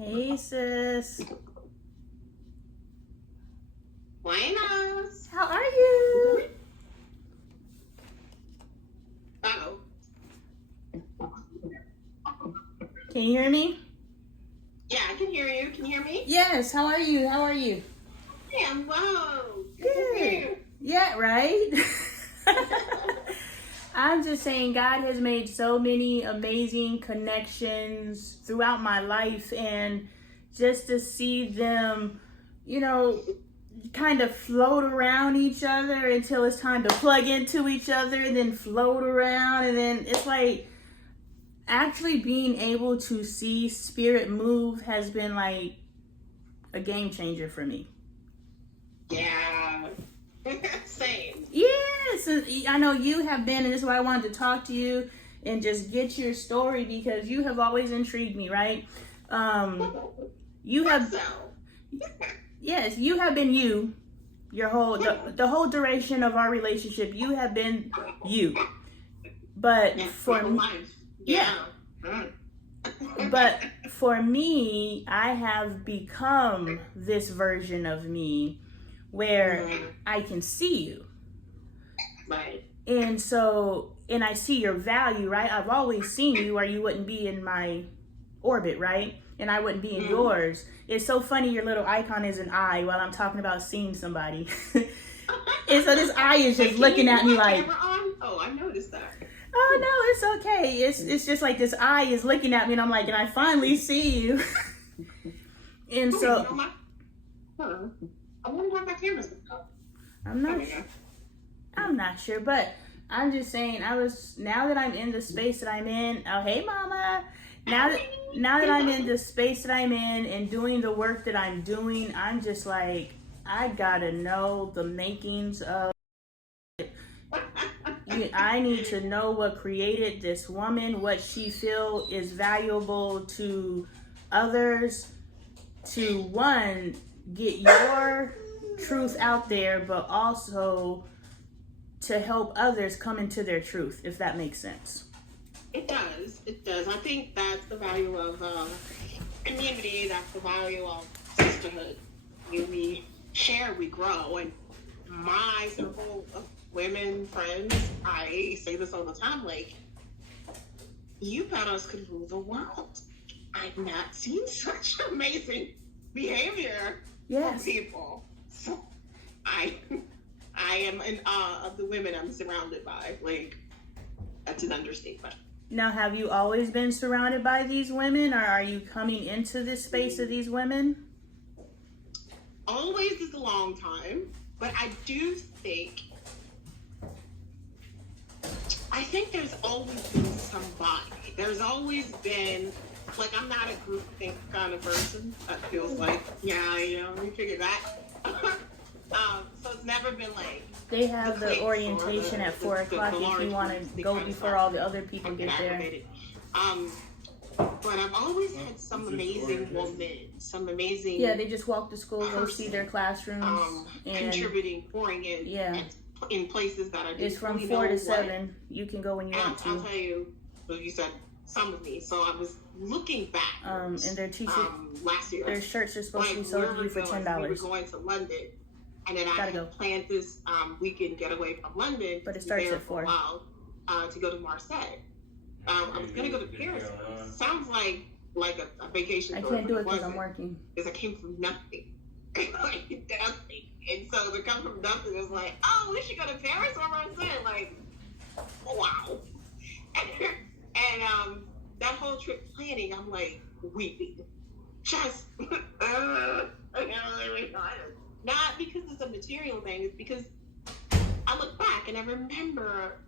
Hey, sis. Buenas. How are you? Uh-oh. Can you hear me? Yeah, I can hear you. Can you hear me? Yes. How are you? How are you? Hey, I'm well. Good. Yeah, right? I'm just saying God has made so many amazing connections throughout my life, and just to see them, kind of float around each other until it's time to plug into each other and then float around, and then it's like actually being able to see spirit move has been like a game changer for me. Yeah. Same. Yes, I know you have been, and this is why I wanted to talk to you and just get your story, because you have always intrigued me, right? You have, yes, you have been you, your whole, the whole duration of our relationship. You have been you, but for me, yeah. But for me, I have become this version of me where I can see you. Right. And so, and I see your value, right? I've always seen you, or you wouldn't be in my orbit, right? And I wouldn't be in yours. It's so funny, your little icon is an eye while I'm talking about seeing somebody. And so this eye is just looking at me like, oh, I noticed that. Oh no, it's okay. It's just like this eye is looking at me, and I'm like, and I finally see you. And so I wonder why my camera's up. I'm not sure, but I'm just saying, now that I'm in the space that I'm in. Oh, hey, mama. Now that I'm in the space that I'm in and doing the work that I'm doing, I'm just like, I gotta know the makings of. I need to know what created this woman, what she feel is valuable to others, to one, get your truth out there, but also to help others come into their truth, if that makes sense. It does. It does. I think that's the value of community. That's the value of sisterhood. We share, we grow. And my circle of women friends, I say this all the time, like, you thought us could rule the world. I've not seen such amazing behavior from people. So I am in awe of the women I'm surrounded by. Like, that's an understatement. Now, have you always been surrounded by these women, or are you coming into this space of these women? Always is a long time, but I think there's always been somebody. There's always been, like, I'm not a group think kind of person that feels like, we figured that. So it's never been like, they have the orientation at 4 o'clock if you want to go before all the other people get there. But I've always had some amazing woman, some amazing. Yeah, they just walk to school, go see their classrooms, and contributing, pouring in. Yeah. In places that I didn't. It's from 4 to 7. You can go when you want to. I'll tell you. Well, you said some of me, so I was looking back. And their t-shirt, last year, their shirts are supposed to be sold to you for $10. We were going to London, and then I had planned this weekend getaway from London. But it starts at 4. To go to Marseille. I was gonna go to Paris. Sounds like a vacation. I can't do it because I'm working. Because I came from nothing. Nothing. And so to come from nothing is like, oh, we should go to Paris or Marseille. Like, wow. And that whole trip planning, I'm like weeping. Just not because it's a material thing. It's because I look back and I remember,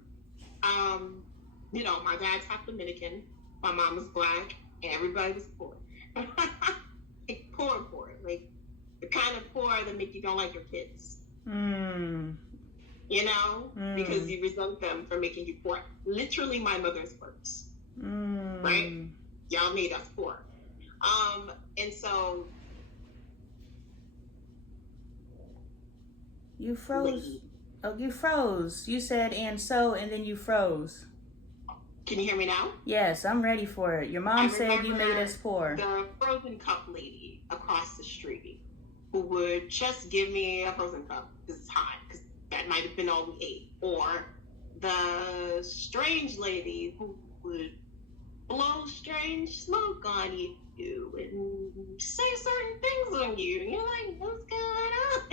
my dad's half Dominican, my mom was black, and everybody was poor. Like, poor. Like, the kind of poor that make you don't like your kids. Because you resent them for making you poor. Literally, my mother's words. Right? Y'all made us poor. And so. You froze. Oh, you froze. You said, and so, and then you froze. Can you hear me now? Yes, I'm ready for it. Your mom said you made us poor. The frozen cup lady across the street who would just give me a frozen cup this time, because that might have been all we ate. Or the strange lady who would blow strange smoke on you and say certain things on you. And you're like, what's going on?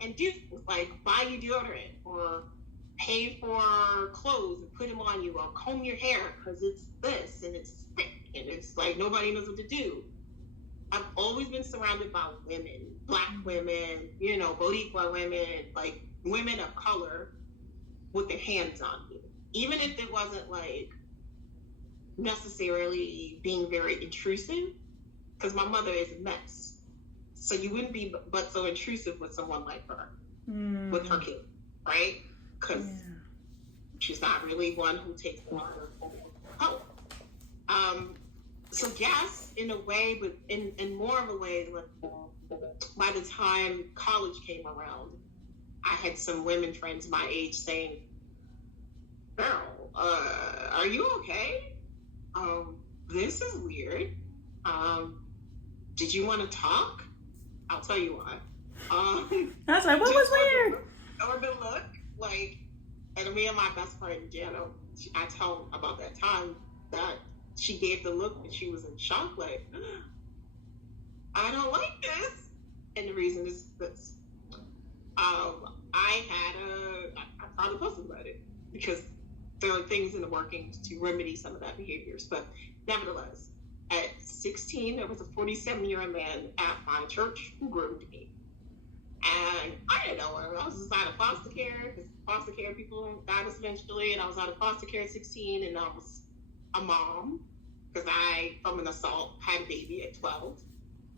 and do things like buy you deodorant or pay for clothes and put them on you, or comb your hair because it's this and it's thick and it's like nobody knows what to do. I've always been surrounded by women, Black women, Boricua women, like women of color with their hands on you. Even if it wasn't like necessarily being very intrusive, because my mother is a mess. So you wouldn't be but so intrusive with someone like her, with her kid, right? Because she's not really one who takes a lot of color. So yes, in a way, but in more of a way, like, by the time college came around, I had some women friends my age saying, girl, are you okay? This is weird. Did you want to talk? I'll tell you why. I was like, what was weird? Or the look, like, and me and my best friend, Jana, I tell about that time that she gave the look and she was in shock, like, I don't like this. And the reason is this. I probably posted about it because there are things in the workings to remedy some of that behaviors. But nevertheless, at 16, there was a 47-year-old man at my church who groomed me. And I didn't know her. I was just out of foster care, because foster care people got us eventually. And I was out of foster care at 16, and I was a mom, because I, from an assault, had a baby at 12.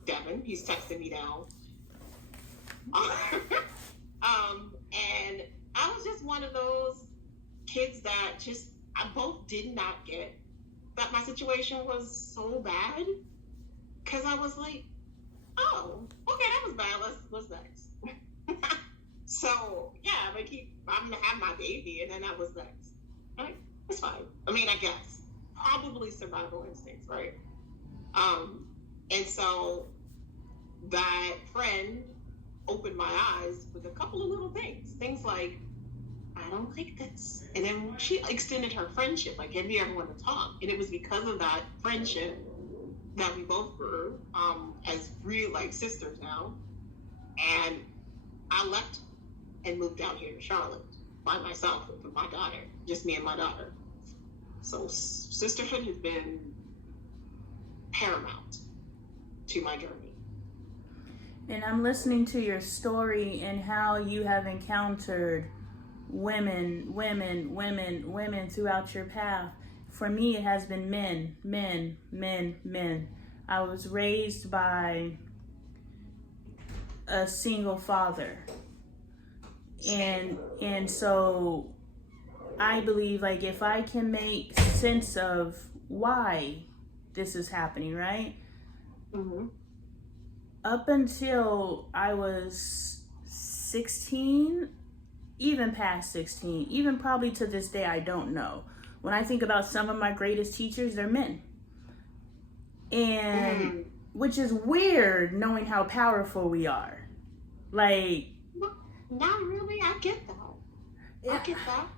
Devin, he's texting me now. And I was just one of those kids that I both did not get that my situation was so bad, because I was like, oh, okay, that was bad. What's next? So yeah, I'm gonna have my baby, and then that was next. Right? It's fine. I mean, I guess probably survival instincts, right? And so that friend opened my eyes with a couple of little things like, I don't like this. And then she extended her friendship, like, have you ever want to talk? And it was because of that friendship that we both grew as real, like, sisters now. And I left and moved down here to Charlotte by myself with my daughter, just me and my daughter. So sisterhood has been paramount to my journey. And I'm listening to your story and how you have encountered women throughout your path. For me, it has been men. I was raised by a single father. And so I believe, like, if I can make sense of why this is happening, right? Mm-hmm. Up until I was 16, even past 16, even probably to this day, I don't know. When I think about some of my greatest teachers, they're men. And which is weird, knowing how powerful we are. Like, not really. I get that. Yeah. I get that.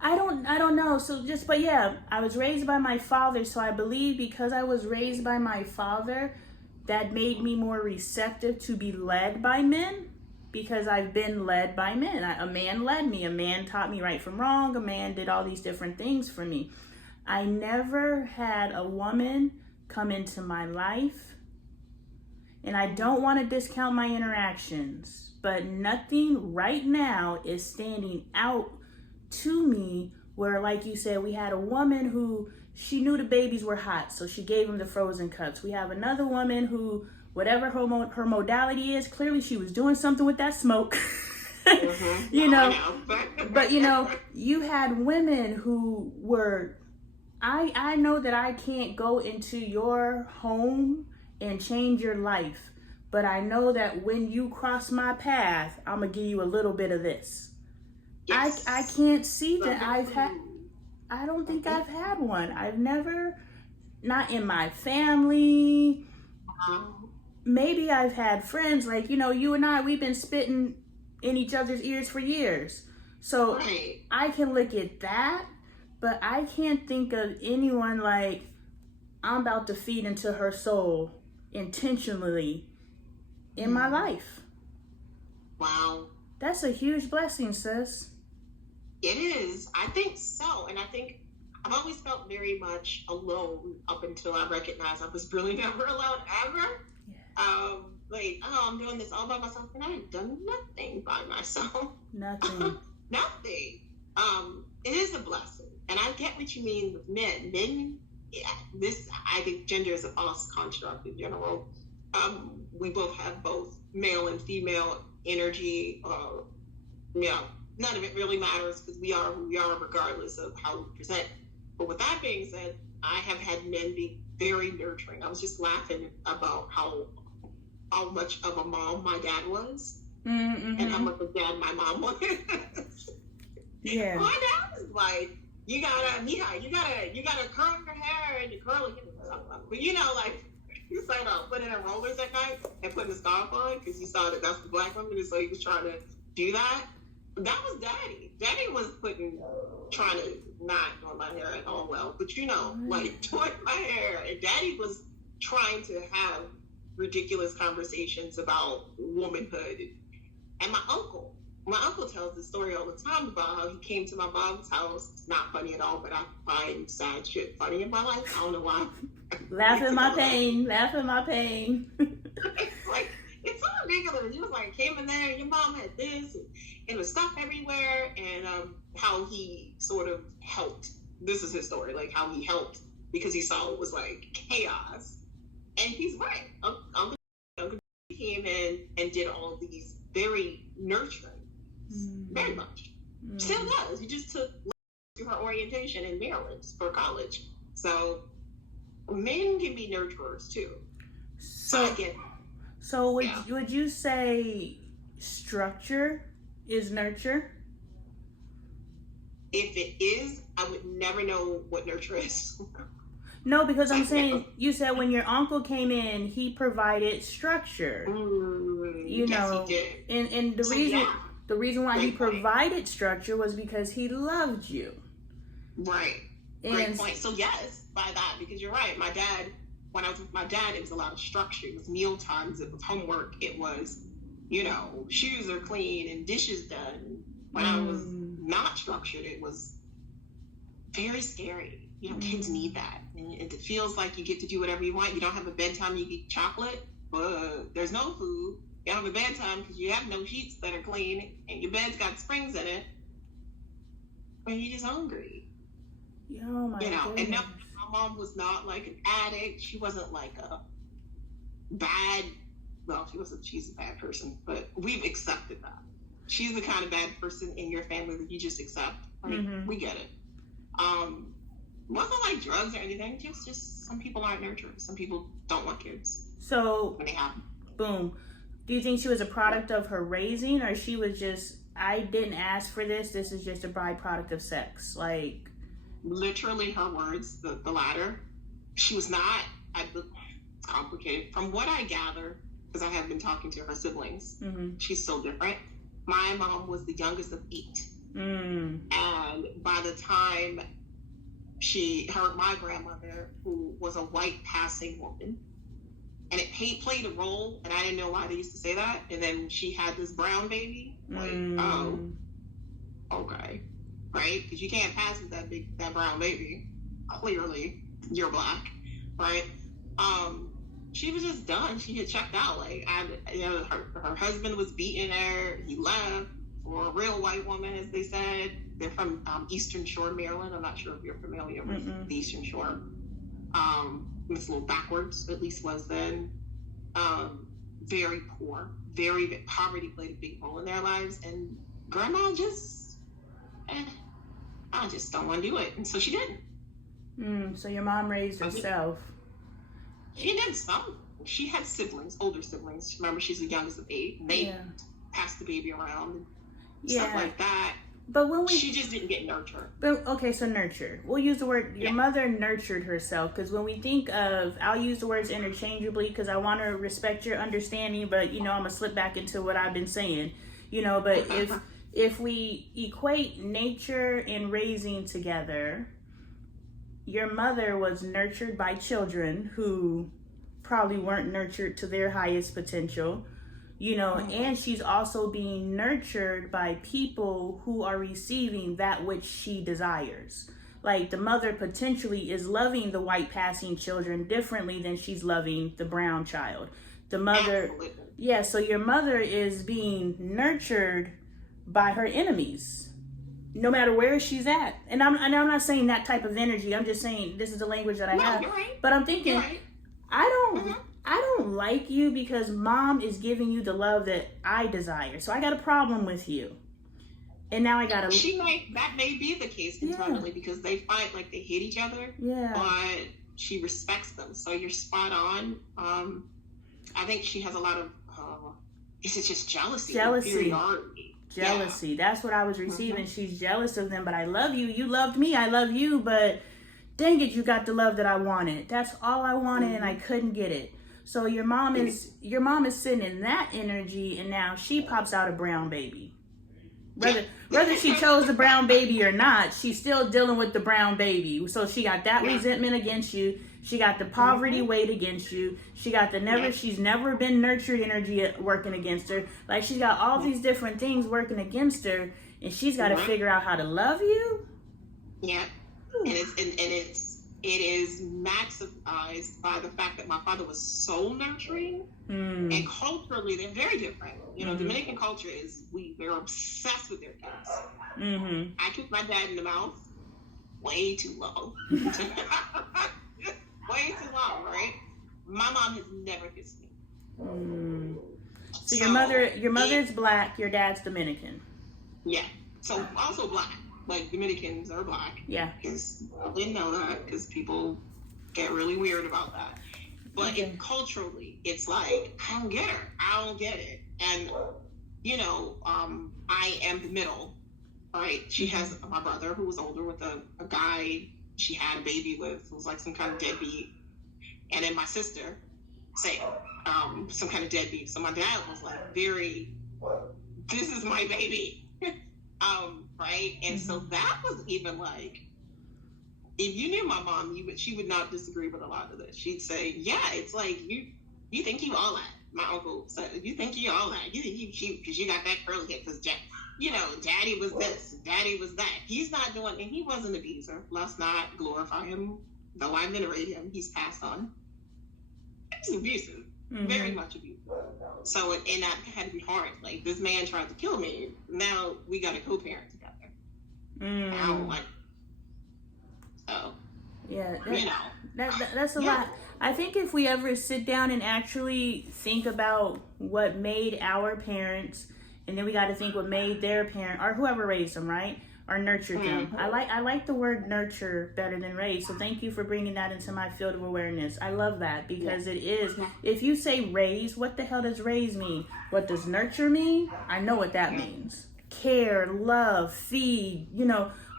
I don't know. So but yeah, I was raised by my father. So I believe because I was raised by my father, that made me more receptive to be led by men, because I've been led by men. A man led me. A man taught me right from wrong. A man did all these different things for me. I never had a woman come into my life, and I don't want to discount my interactions, but nothing right now is standing out to me where, like you said, we had a woman who, she knew the babies were hot, so she gave them the frozen cups. We have another woman who, whatever her modality is, clearly she was doing something with that smoke. But you had women who were, I know that I can't go into your home and change your life, but I know that when you cross my path, I'm gonna give you a little bit of this. Yes. I can't see that I don't think I've had one. I've never, not in my family. Maybe I've had friends like, you and I, we've been spitting in each other's ears for years. So Right. I can look at that, but I can't think of anyone like I'm about to feed into her soul intentionally in my life. Wow. That's a huge blessing, sis. It is. I think so. And I think I've always felt very much alone up until I recognized I was really never alone ever. Yeah. Like, oh, I'm doing this all by myself, and I've done nothing by myself. Nothing. Nothing. It is a blessing. And I get what you mean with men. Men, yeah, I think gender is a false construct in general. We both have both male and female energy. Yeah, none of it really matters because we are who we are regardless of how we present. But with that being said, I have had men be very nurturing. I was just laughing about how much of a mom my dad was, and how much of a dad my mom was. Yeah. My dad was like, you gotta curl your hair and you curl it. But like, you started out putting in rollers at night and putting the scarf on because you saw that that's the black woman, and so he was trying to do that. That was Daddy. Daddy was trying to not do my hair at all well, but like doing my hair, and Daddy was trying to have ridiculous conversations about womanhood. And my uncle tells this story all the time about how he came to my mom's house. It's not funny at all, but I find sad shit funny in my life. I don't know why. Laughing my pain. Like, it's so ridiculous. He was like, came in there, your mom had this, and there was stuff everywhere, and how he sort of helped. This is his story, like how he helped because he saw it was like chaos. And he's right. Uncle came in and did all of these very nurturing, very much. Still does. He just took to her orientation in Maryland for college. So men can be nurturers too. So I get it. So would you say structure is nurture? If it is, I would never know what nurture is. No, because I'm saying, you said when your uncle came in, he provided structure. Yes, he did. And the reason why he provided structure was because he loved you. Right. Great point. So yes, by that, because you're right. My dad, when I was with my dad, it was a lot of structure. It was meal times. It was homework. It was, shoes are clean and dishes done. When I was not structured, it was very scary. Kids need that. And it feels like you get to do whatever you want. You don't have a bedtime, you eat chocolate, but there's no food. You don't have a bedtime because you have no sheets that are clean, and your bed's got springs in it. But you're just hungry. Oh my goodness. And no, my mom was not like an addict. She wasn't like a bad, she's a bad person, but we've accepted that. She's the kind of bad person in your family that you just accept. We get it. Wasn't like drugs or anything. Just some people aren't nurtured. Some people don't want kids. So when they have them. Boom. Do you think she was a product of her raising, or she was just, I didn't ask for this. This is just a byproduct of sex? Like, literally her words, the latter. She was not. It's complicated. From what I gather, because I have been talking to her siblings, she's so different. My mom was the youngest of 8. And by the time my grandmother, who was a white passing woman, and it played a role, and I didn't know why they used to say that, and then she had this brown baby, oh, okay, right? Because you can't pass with that brown baby. Clearly, you're black, right? She was just done. She had checked out. Like, her husband was beating her. He left for a real white woman, as they said. They're from Eastern Shore, Maryland. I'm not sure if you're familiar with the Eastern Shore. It's a little backwards, at least was then. Very poor. Poverty played a big role in their lives. And grandma just, I just don't want to do it. And so she didn't. So your mom raised herself. She did some. She had siblings, older siblings. Remember, she's the youngest of 8. And they passed the baby around and stuff like that. But when she just didn't get nurtured. But okay, so nurture. We'll use the word, your mother nurtured herself, because when we think of, I'll use the words interchangeably because I want to respect your understanding, but I'm gonna slip back into what I've been saying, but if we equate nature and raising together, your mother was nurtured by children who probably weren't nurtured to their highest potential. And she's also being nurtured by people who are receiving that which she desires. Like the mother potentially is loving the white passing children differently than she's loving the brown child. The mother, so your mother is being nurtured by her enemies, no matter where she's at. And I'm not saying that type of energy. I'm just saying this is the language that I have. Right. But I'm thinking, I don't like you because mom is giving you the love that I desire. So I got a problem with you. And now I gotta... That may be the case internally because they fight like they hate each other. Yeah. But she respects them. So you're spot on. I think she has a lot of... is it just jealousy? Jealousy. Yeah. That's what I was receiving. She's jealous of them, but I love you. You loved me. I love you, but... dang it, you got the love that I wanted. That's all I wanted, and I couldn't get it. So your mom is sitting in that energy, and now she pops out a brown baby. Whether she chose the brown baby or not, she's still dealing with the brown baby. So she got that resentment against you. She got the poverty weight against you. She got she's never been nurtured energy working against her. Like she's got all these different things working against her, and she's got to figure out how to love you. Yeah. It is maximized by the fact that my father was so nurturing, and culturally they're very different. Dominican culture is they're obsessed with their kids. I kicked my dad in the mouth way too long, way too long, right? My mom has never kissed me. So your mother's black, your dad's Dominican. Yeah. So also black. Like Dominicans are black. Yeah. Because I didn't know that because people get really weird about that. But culturally, it's like, I don't get her. I don't get it. And, I am the middle, right? She has my brother who was older with a guy she had a baby with who was like some kind of deadbeat. And then my sister, some kind of deadbeat. So my dad was like this is my baby. Right? And so that was even like, if you knew my mom, she would not disagree with a lot of this. She'd say, yeah, it's like, you think you all that. My uncle said, you think you all that. You think you cute because you got that curly hair because, daddy was this, daddy was that. He's not doing, and he was an abuser. Let's not glorify him, though I venerate him. He's passed on. He's abusive. Very much abusive. So, and that had to be hard. Like, this man tried to kill me. Now we got to co-parent together. I don't like it. So, yeah, that's a lot. I think if we ever sit down and actually think about what made our parents, and then we got to think what made their parent, or whoever raised them, right? Or nurtured them. I like the word nurture better than raise. So thank you for bringing that into my field of awareness. I love that because it is. If you say raise, what the hell does raise mean? What does nurture mean? I know what that means. Care, love, feed,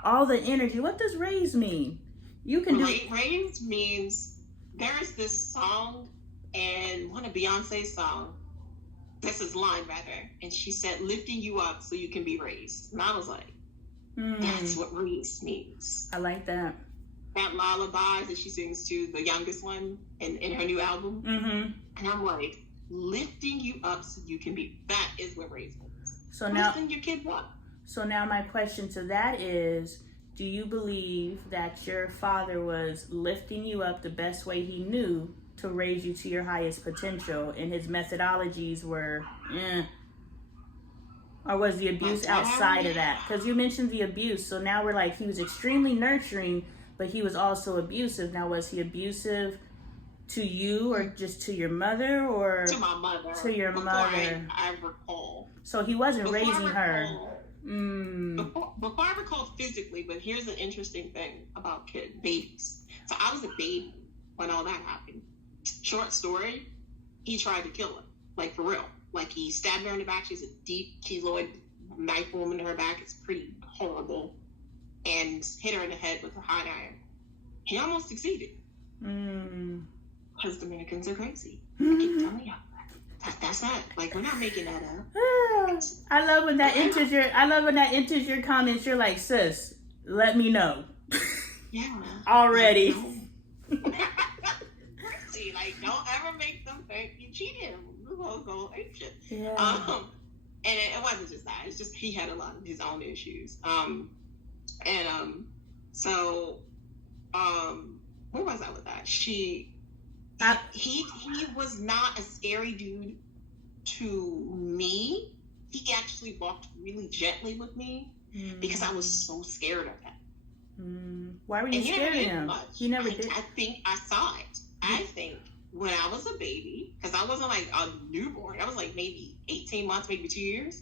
all the energy. What does raise mean? You can do. Raise means there is this song and one of Beyonce's song. This is line rather, and she said, "Lifting you up so you can be raised." And I was like. That's what raise means. I like that. That lullaby that she sings to the youngest one in her new album. And I'm like, lifting you up so you can be. That is what raise means. So now, lifting your kids up. So now my question to that is, do you believe that your father was lifting you up the best way he knew to raise you to your highest potential, and his methodologies were, Or was the abuse outside of that? Because you mentioned the abuse. So now we're like, he was extremely nurturing, but he was also abusive. Now, was he abusive to you or just to your mother or? To my mother. To your mother. I recall. So he wasn't raising her. Before I recall physically, but here's an interesting thing about babies. So I was a baby when all that happened. Short story, he tried to kill her. Like for real. Like he stabbed her in the back. She's a deep keloid knife a woman in her back. It's pretty horrible. And hit her in the head with a hot iron. He almost succeeded. Because Dominicans are crazy. I keep telling y'all that. That's not, like, we're not making that up. I love when that enters your comments. You're like, sis, let me know. Yeah. Already. Crazy. Like, don't ever make them think you cheated. We're going to go ancient. Yeah. And it wasn't just that. It's just he had a lot of his own issues. So, where was I with that? He was not a scary dude to me. He actually walked really gently with me because I was so scared of him. Why were you scared of him? He never did. I think I saw it. I think when I was a baby, because I wasn't like a newborn, I was like maybe 18 months, maybe 2 years.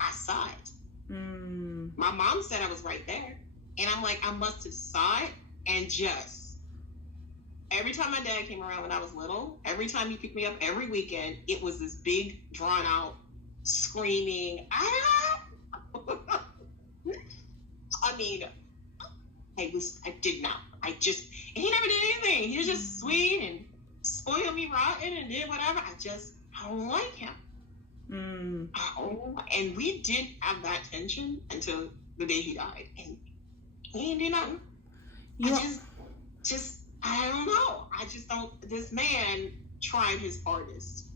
I saw it. My mom said I was right there. And I'm like, I must have saw it. And just every time my dad came around when I was little, every time he picked me up every weekend, it was this big, drawn out, screaming. I mean, I did not. And he never did anything. He was just sweet and spoiled me rotten and did whatever. I don't like him. And we did have that tension until the day he died. And he didn't do nothing. I don't know. I just don't. This man tried his hardest.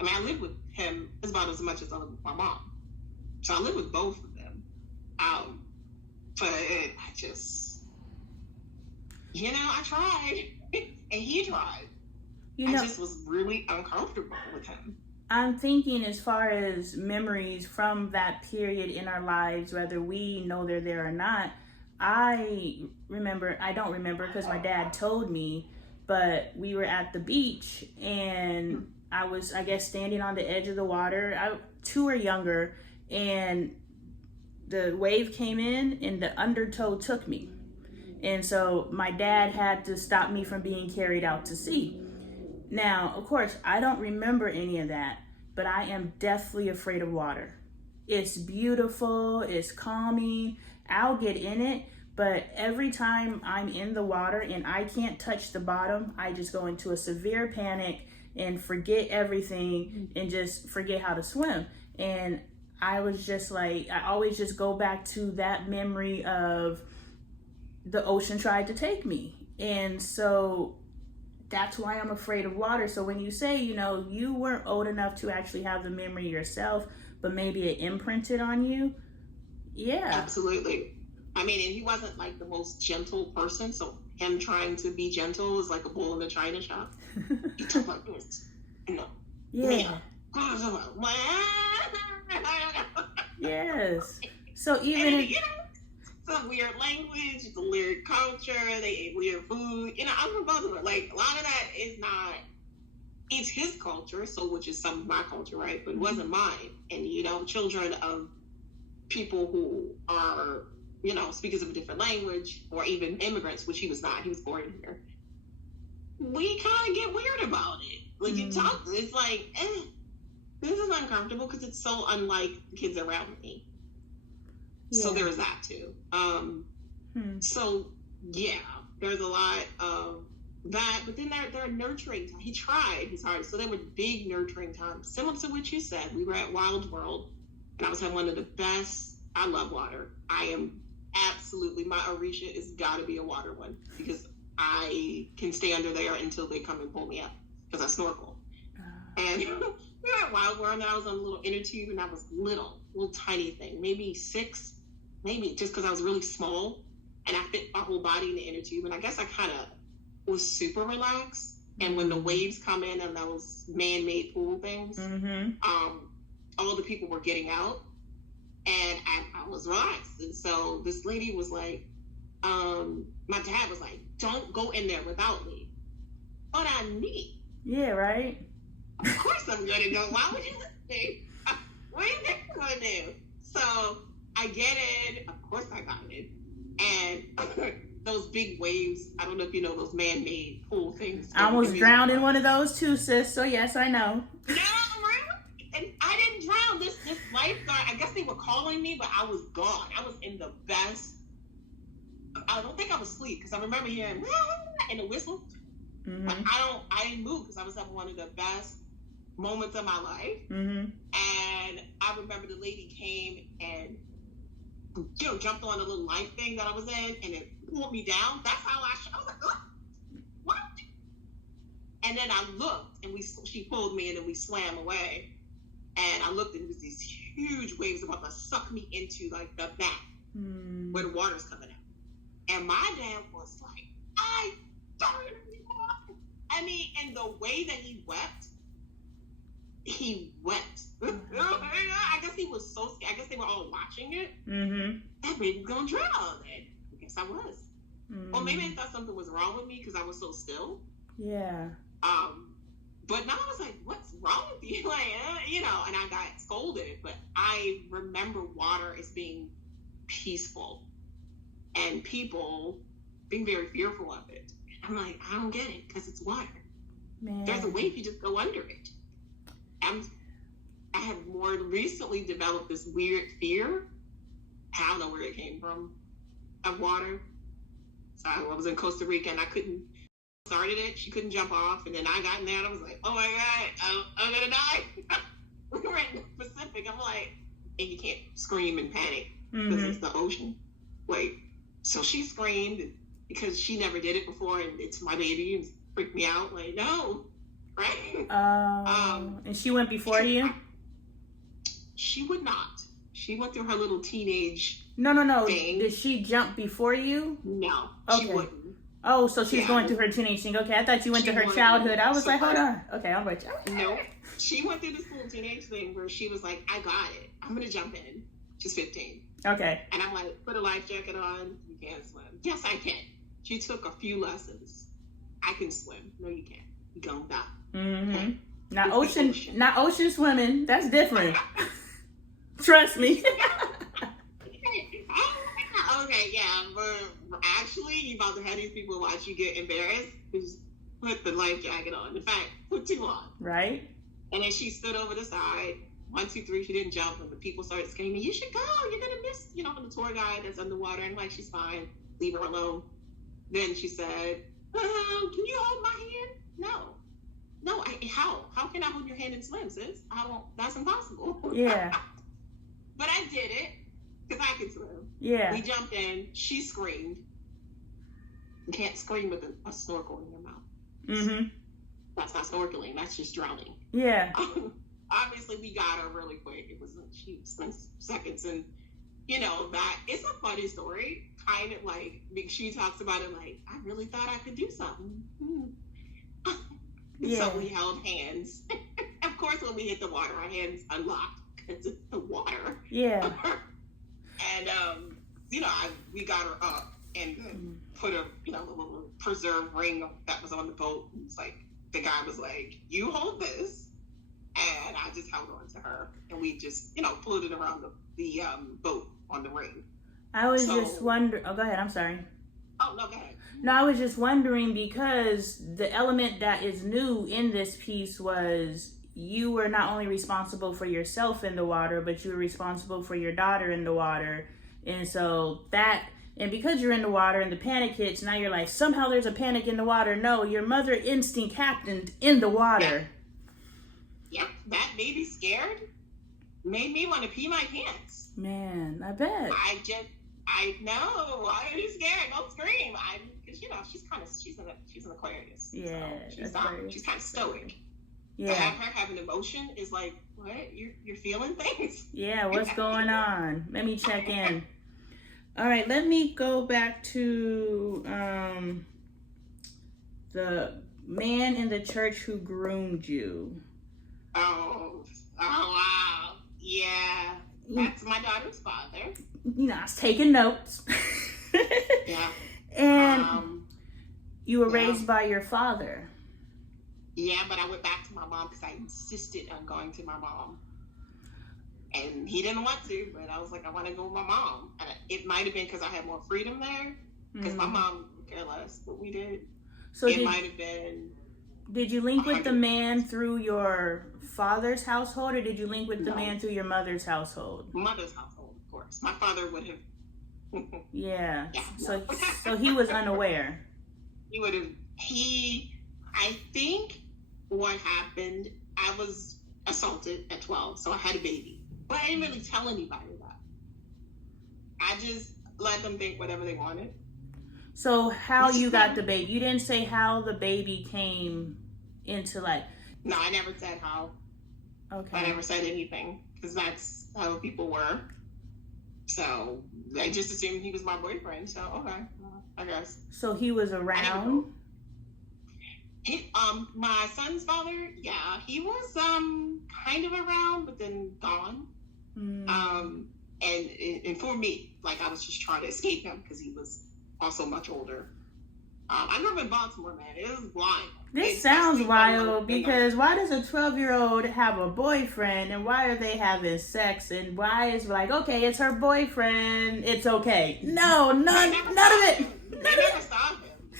I mean, I lived with him about as much as I lived with my mom. So I lived with both of them. But I just, I tried. And he tried. I just was really uncomfortable with him. I'm thinking as far as memories from that period in our lives, whether we know they're there or not. I don't remember because my dad told me, but we were at the beach and I was, I guess, standing on the edge of the water. Two were younger, and the wave came in and the undertow took me. And so my dad had to stop me from being carried out to sea. Now, of course, I don't remember any of that, but I am deathly afraid of water. It's beautiful, it's calming. I'll get in it, but every time I'm in the water and I can't touch the bottom, I just go into a severe panic and forget everything and just forget how to swim. And I was just like, I always just go back to that memory of the ocean tried to take me. And so that's why I'm afraid of water. So when you say, you weren't old enough to actually have the memory yourself, but maybe it imprinted on you. Yeah. Absolutely. I mean, and he wasn't like the most gentle person, so him trying to be gentle is like a bull in the china shop. He took like this, Yeah. Yes. So even some weird language, it's a weird culture, they ate weird food. I'm from Baltimore. Like, a lot of that is not, it's his culture, so which is some of my culture, right? But it wasn't mine. And, children of people who are, speakers of a different language, or even immigrants, which he was not. He was born here. We kind of get weird about it. Like, you talk, it's like, this is uncomfortable because it's so unlike the kids around me. Yeah. So there's that too. So yeah, there's a lot of that, but then there are nurturing times. He tried his hardest. So there were big nurturing times. Similar to what you said, we were at Wild World, and I was having one of the best. I love water. I am absolutely, my Orisha has got to be a water one, because I can stay under there until they come and pull me up, because I snorkel. And we were at Wild World, and I was on a little inner tube, and I was little tiny thing, maybe 6, maybe just because I was really small, and I fit my whole body in the inner tube. And I guess I kind of was super relaxed. And when the waves come in and those man-made pool things, all the people were getting out, and I was relaxed. And so this lady was like, my dad was like, "Don't go in there without me." But I need. Yeah, right. Of course I'm gonna go. Why would you think? What are you gonna do? So I get in. Of course I got in. And those big waves, I don't know if you know those man-made pool things. I almost drowned in one of those too, sis. So yes, I know. No, really? And I didn't drown. This lifeguard, I guess they were calling me, but I was gone. I was in the best. I don't think I was asleep because I remember hearing and a whistle. Mm-hmm. But I didn't move because I was having one of the best moments of my life. Mm-hmm. And I remember the lady came and, jumped on the little life thing that I was in and it pulled me down. That's how I was like, ugh, what? And then I looked and she pulled me and then we swam away. And I looked and it was these huge waves about to suck me into like the back where the water's coming out. And my dad was like, I don't anymore. I mean, and the way that he wept. I guess he was so scared. I guess they were all watching it. Mm-hmm. That baby's gonna drown. And I guess I was. Or maybe they thought something was wrong with me because I was so still. Yeah. But now I was like, what's wrong with you? Like, and I got scolded. But I remember water as being peaceful and people being very fearful of it. I'm like, I don't get it because it's water. Man. There's a way if you just go under it. I have more recently developed this weird fear. I don't know where it came from, of water. So I was in Costa Rica and I started it. She couldn't jump off. And then I got in there and I was like, oh my God, I'm going to die. We were in the Pacific. I'm like, and you can't scream and panic because it's the ocean. Wait, so she screamed because she never did it before and it's my baby and freaked me out. Like, no. Right? And she went before you? She would not. She went through her little teenage No. thing. Did she jump before you? No, okay. She wouldn't. Oh, so she's going through her teenage thing. Okay, I thought you went to her childhood. I was like, hold on. Okay, I'm with you. No, she went through this little teenage thing where she was like, I got it. I'm going to jump in. She's 15. Okay. And I'm like, put a life jacket on. You can't swim. Yes, I can. She took a few lessons. I can swim. No, you can't. You're going to die. Mm-hmm. Okay? Not ocean swimming. That's different. Trust me. Okay, yeah, but actually, you're about to have these people watch you get embarrassed. Just put the life jacket on. In fact, put two on. Right. And then she stood over the side. 1, 2, 3. She didn't jump, and the people started screaming, "You should go! You're gonna miss." The tour guide that's underwater. And I'm like, she's fine. Leave her alone. Then she said, "Can you hold my hand?" No. How can I hold your hand and swim, sis? That's impossible. Yeah. But I did it because I can swim. Yeah. We jumped in. She screamed. You can't scream with a snorkel in your mouth. Mm-hmm. That's not snorkeling. That's just drowning. Yeah. Obviously, we got her really quick. She spent seconds, and that it's a funny story. Kind of like she talks about it like, I really thought I could do something. Yeah. So we held hands. Of course, when we hit the water, our hands unlocked because it's the water. Yeah. And we got her up and put a little preserve ring that was on the boat. It's like the guy was like, "You hold this," and I just held on to her, and we just floated around the boat on the ring. I was just wondering. Oh, go ahead. I'm sorry. Oh no, go ahead. No, I was just wondering because the element that is new in this piece was you were not only responsible for yourself in the water, but you were responsible for your daughter in the water. And so and because you're in the water and the panic hits, now you're like, somehow there's a panic in the water. No, your mother instinct captained in the water. Yep, that baby scared made me want to pee my pants. Man, I bet. I know. I'm scared. Don't scream. Because she's an Aquarius. Yeah, so she's kind of stoic. Yeah. To have her have an emotion is like, what? You're feeling things? Yeah, what's going on? Let me check in. All right, let me go back to the man in the church who groomed you. Oh wow. Yeah. That's my daughter's father. I was taking notes. Yeah. And you were raised by your father. Yeah, but I went back to my mom because I insisted on going to my mom. And he didn't want to, but I was like, I want to go with my mom. And it might have been because I had more freedom there. Because my mom could care less what we did. So it might have been Did you link with the man through your father's household, or did you link with the man through your mother's household? Mother's household, of course. My father would have. Yeah. Yeah. So he was unaware. He would have. I think what happened, I was assaulted at 12, so I had a baby. But I didn't really tell anybody that. I just let them think whatever they wanted. So how you got the baby? You didn't say how the baby came into life. No, I never said how. Okay. I never said anything because that's how people were. So I just assumed he was my boyfriend. So okay, I guess. So he was around. My son's father, yeah, he was kind of around, but then gone. And for me, like I was just trying to escape him because he was also much older. I grew up in Baltimore, man. It was wild. This sounds wild because why does a 12-year-old have a boyfriend and why are they having sex and why is like, okay, it's her boyfriend, it's okay. No, none of it. They never saw him.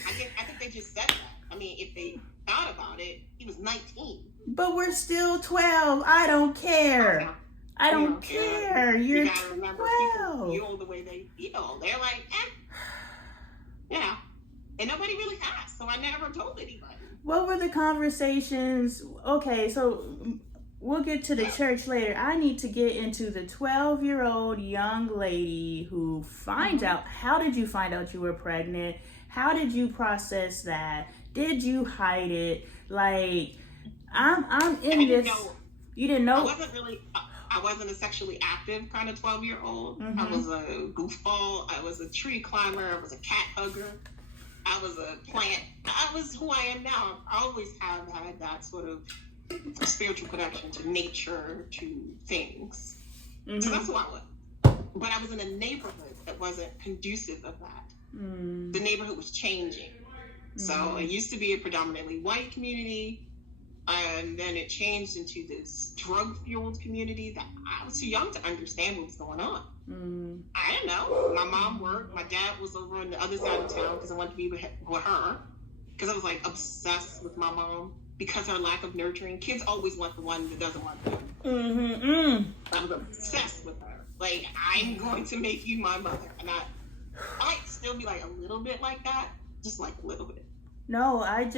I think they just said that. I mean, if they thought about it, he was 19. But we're still 12. I don't care. I don't care. You're you gotta remember 12. People feel the way they feel. They're like, yeah. And nobody really asked, so I never told anybody. What were the conversations? Okay, so we'll get to the church later. I need to get into the 12-year-old young lady who finds out. How did you find out you were pregnant? How did you process that? Did you hide it? Like, I'm in this. You didn't know? I wasn't a sexually active kind of 12-year-old. Mm-hmm. I was a goofball. I was a tree climber. I was a cat hugger. I was a plant. I was who I am now. I always have had that sort of spiritual connection to nature, to things. Mm-hmm. So that's who I was. But I was in a neighborhood that wasn't conducive of that. Mm. The neighborhood was changing. So it used to be a predominantly white community, and then it changed into this drug-fueled community that I was too young to understand what was going on. I didn't know. My mom worked. My dad was over on the other side of town because I wanted to be with her. Because I was like obsessed with my mom because her lack of nurturing. Kids always want the one that doesn't want them. I was obsessed with her. Like, I'm going to make you my mother, and I might still be like a little bit like that, just like a little bit. No, I'm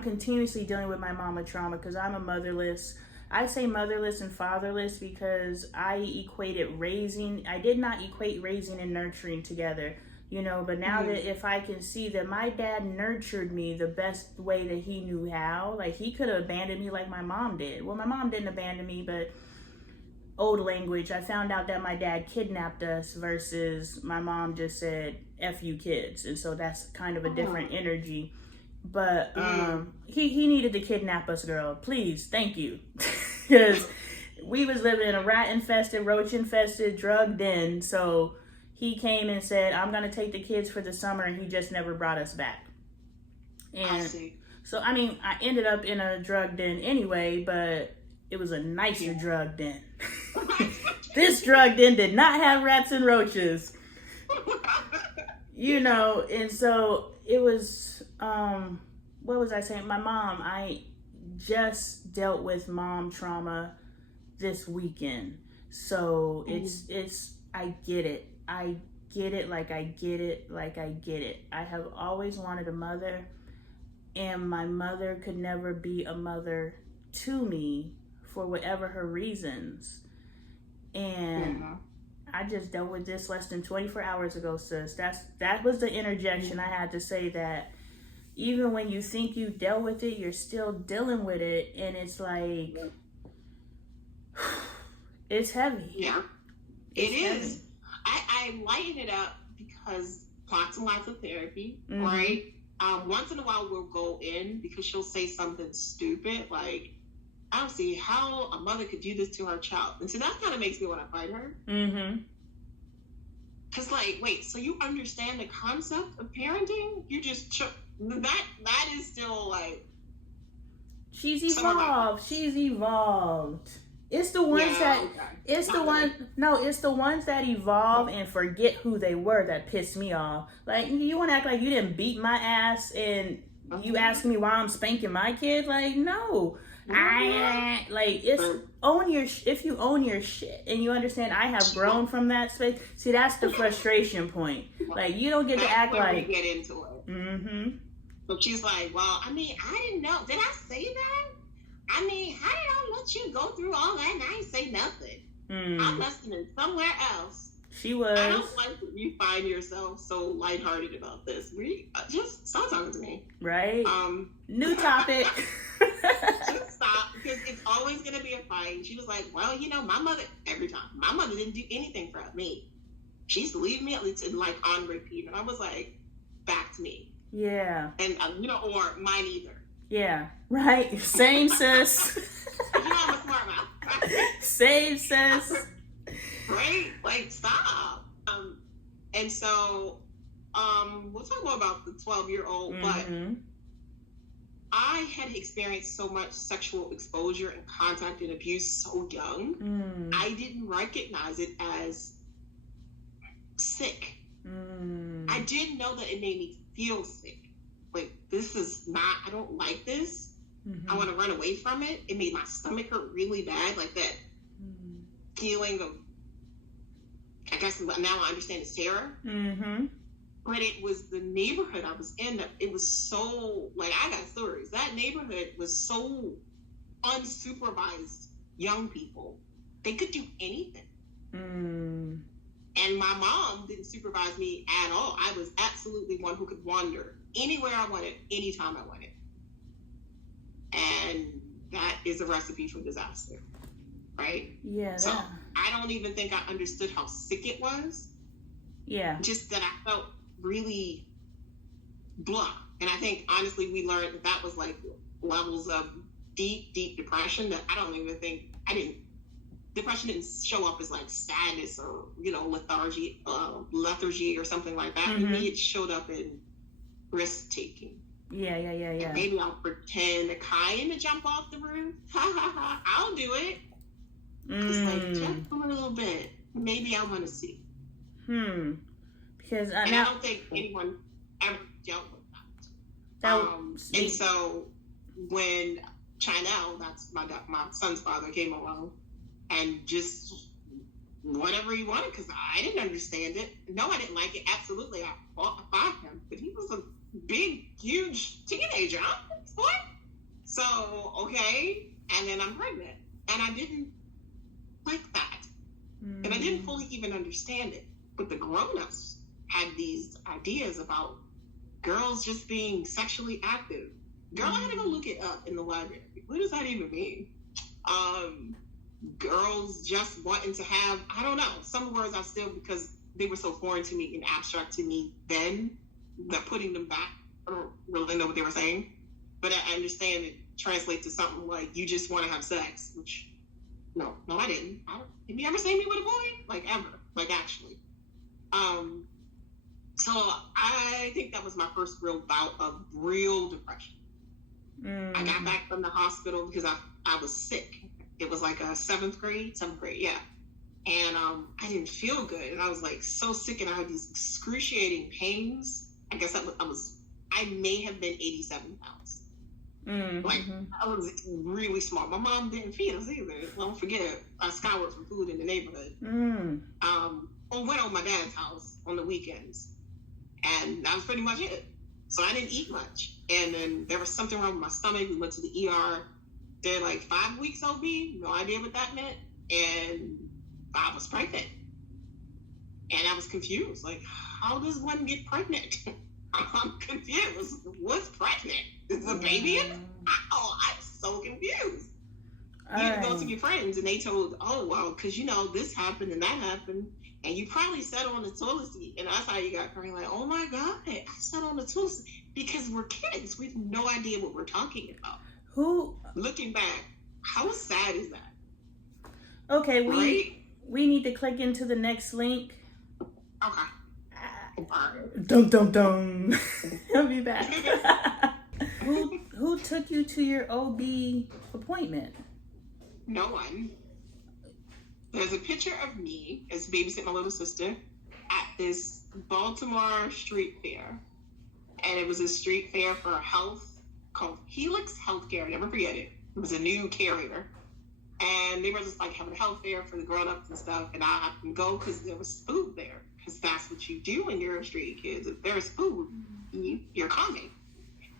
continuously dealing with my mama trauma because I'm a motherless. I say motherless and fatherless because I did not equate raising and nurturing together, but now that if I can see that my dad nurtured me the best way that he knew how, like he could have abandoned me like my mom did. Well, my mom didn't abandon me, but old language, I found out that my dad kidnapped us versus my mom just said, F you kids. And so that's kind of a different energy. But he needed to kidnap us, girl. Please, thank you. Because we was living in a rat-infested, roach-infested drug den. So he came and said, I'm going to take the kids for the summer. And he just never brought us back. And I see. So, I mean, I ended up in a drug den anyway, but it was a nicer drug den. This drug den did not have rats and roaches. And so it was, what was I saying? My mom, I just dealt with mom trauma this weekend. So I get it. I get it like I get it like I get it. I have always wanted a mother, and my mother could never be a mother to me for whatever her reasons. And I just dealt with this less than 24 hours ago, sis. That was the interjection I had to say, that even when you think you dealt with it, you're still dealing with it. And it's like, it's heavy. Yeah, it is. I lighten it up because lots and lots of therapy, right? Once in a while we'll go in because she'll say something stupid, like, I don't see how a mother could do this to her child. And so that kind of makes me want to fight her. Because, like, wait, so you understand the concept of parenting? You just, that is still, like... She's evolved. It's the ones that evolve and forget who they were that piss me off. Like, you want to act like you didn't beat my ass and you asking me why I'm spanking my kid? Like, no. If you own your shit and you understand I have grown from that space. See, that's the frustration point. Like, you don't get to act like. We get into it. Mm-hmm. So she's like, well, I mean, I didn't know. Did I say that? I mean, how did I let you go through all that and I ain't say nothing? I must have been somewhere else. She was. I don't like that you find yourself so lighthearted about this. Just stop talking to me. Right. New topic. Just stop, because it's always going to be a fight. She was like, well, my mother, every time, my mother didn't do anything for me. She used to leave me like on repeat. And I was like, back to me. Yeah. And, or mine either. Yeah. Right. Same, sis. I'm a smart mouth. Same, sis. Right? Like, stop. And so, we'll talk more about the 12-year-old, but I had experienced so much sexual exposure and contact and abuse so young, I didn't recognize it as sick. I didn't know that it made me feel sick. Like, this is not, I don't like this. I want to run away from it. It made my stomach hurt really bad, like that feeling of, I guess now I understand, it's terror. But it was the neighborhood I was in that it was so, like, I got stories. That neighborhood was so unsupervised young people. They could do anything. And my mom didn't supervise me at all. I was absolutely one who could wander anywhere I wanted, anytime I wanted. And that is a recipe for disaster, right? Yeah. So I don't even think I understood how sick it was. Yeah. Just that I felt really blah. And I think, honestly, we learned that was like levels of deep, deep depression that I don't even think, depression didn't show up as like sadness or, lethargy or something like that. For me, it showed up in risk taking. Yeah. And maybe I'll pretend to kind of jump off the roof. I'll do it. Just like, just a little bit. Maybe I want to see. Because I don't think anyone ever dealt with that. And so when Chinel, that's my son's father, came along and just whatever he wanted, because I didn't understand it. No, I didn't like it. Absolutely, I fought him. But he was a big, huge teenager. What? So, okay. And then I'm pregnant. And I didn't like that. And I didn't fully even understand it. But the grown-ups had these ideas about girls just being sexually active. Girl, I had to go look it up in the library. What does that even mean? Girls just wanting to have, I don't know, some words I still, because they were so foreign to me and abstract to me then, that putting them back, I don't really know what they were saying. But I understand it translates to something like, you just want to have sex, which, no, I didn't. Have you ever seen me with a boy? Like, ever. Like, actually. So I think that was my first real bout of real depression. I got back from the hospital because I was sick. It was like a seventh grade, yeah. And I didn't feel good. And I was like so sick, and I had these excruciating pains. I guess I may have been 87 pounds. Like, I was really small. My mom didn't feed us either. Don't forget, I scoured for food in the neighborhood. Or went on my dad's house on the weekends. And that was pretty much it. So I didn't eat much. And then there was something wrong with my stomach. We went to the ER. They're like 5 weeks OB. No idea what that meant. And I was pregnant. And I was confused. Like, how does one get pregnant? I'm confused. What's pregnant? Is the baby in? I'm so confused. You had to go to your friends, and they told, because this happened and that happened, and you probably sat on the toilet seat, and that's how you got pregnant. Like, oh my God, I sat on the toilet seat, because we're kids. We have no idea what we're talking about. Looking back, how sad is that? Okay, we need to click into the next link. Okay. Dum. I'll be back. Who took you to your OB appointment? No one. There's a picture of me as babysitting my little sister at this Baltimore street fair. and it was a street fair for health called Helix Healthcare. I'll never forget it. It was a new carrier. And they were just like having a health fair for the grown-ups and stuff. And I happened to go because there was food there. Because that's what you do when you're a street kid. If there's food, you're coming.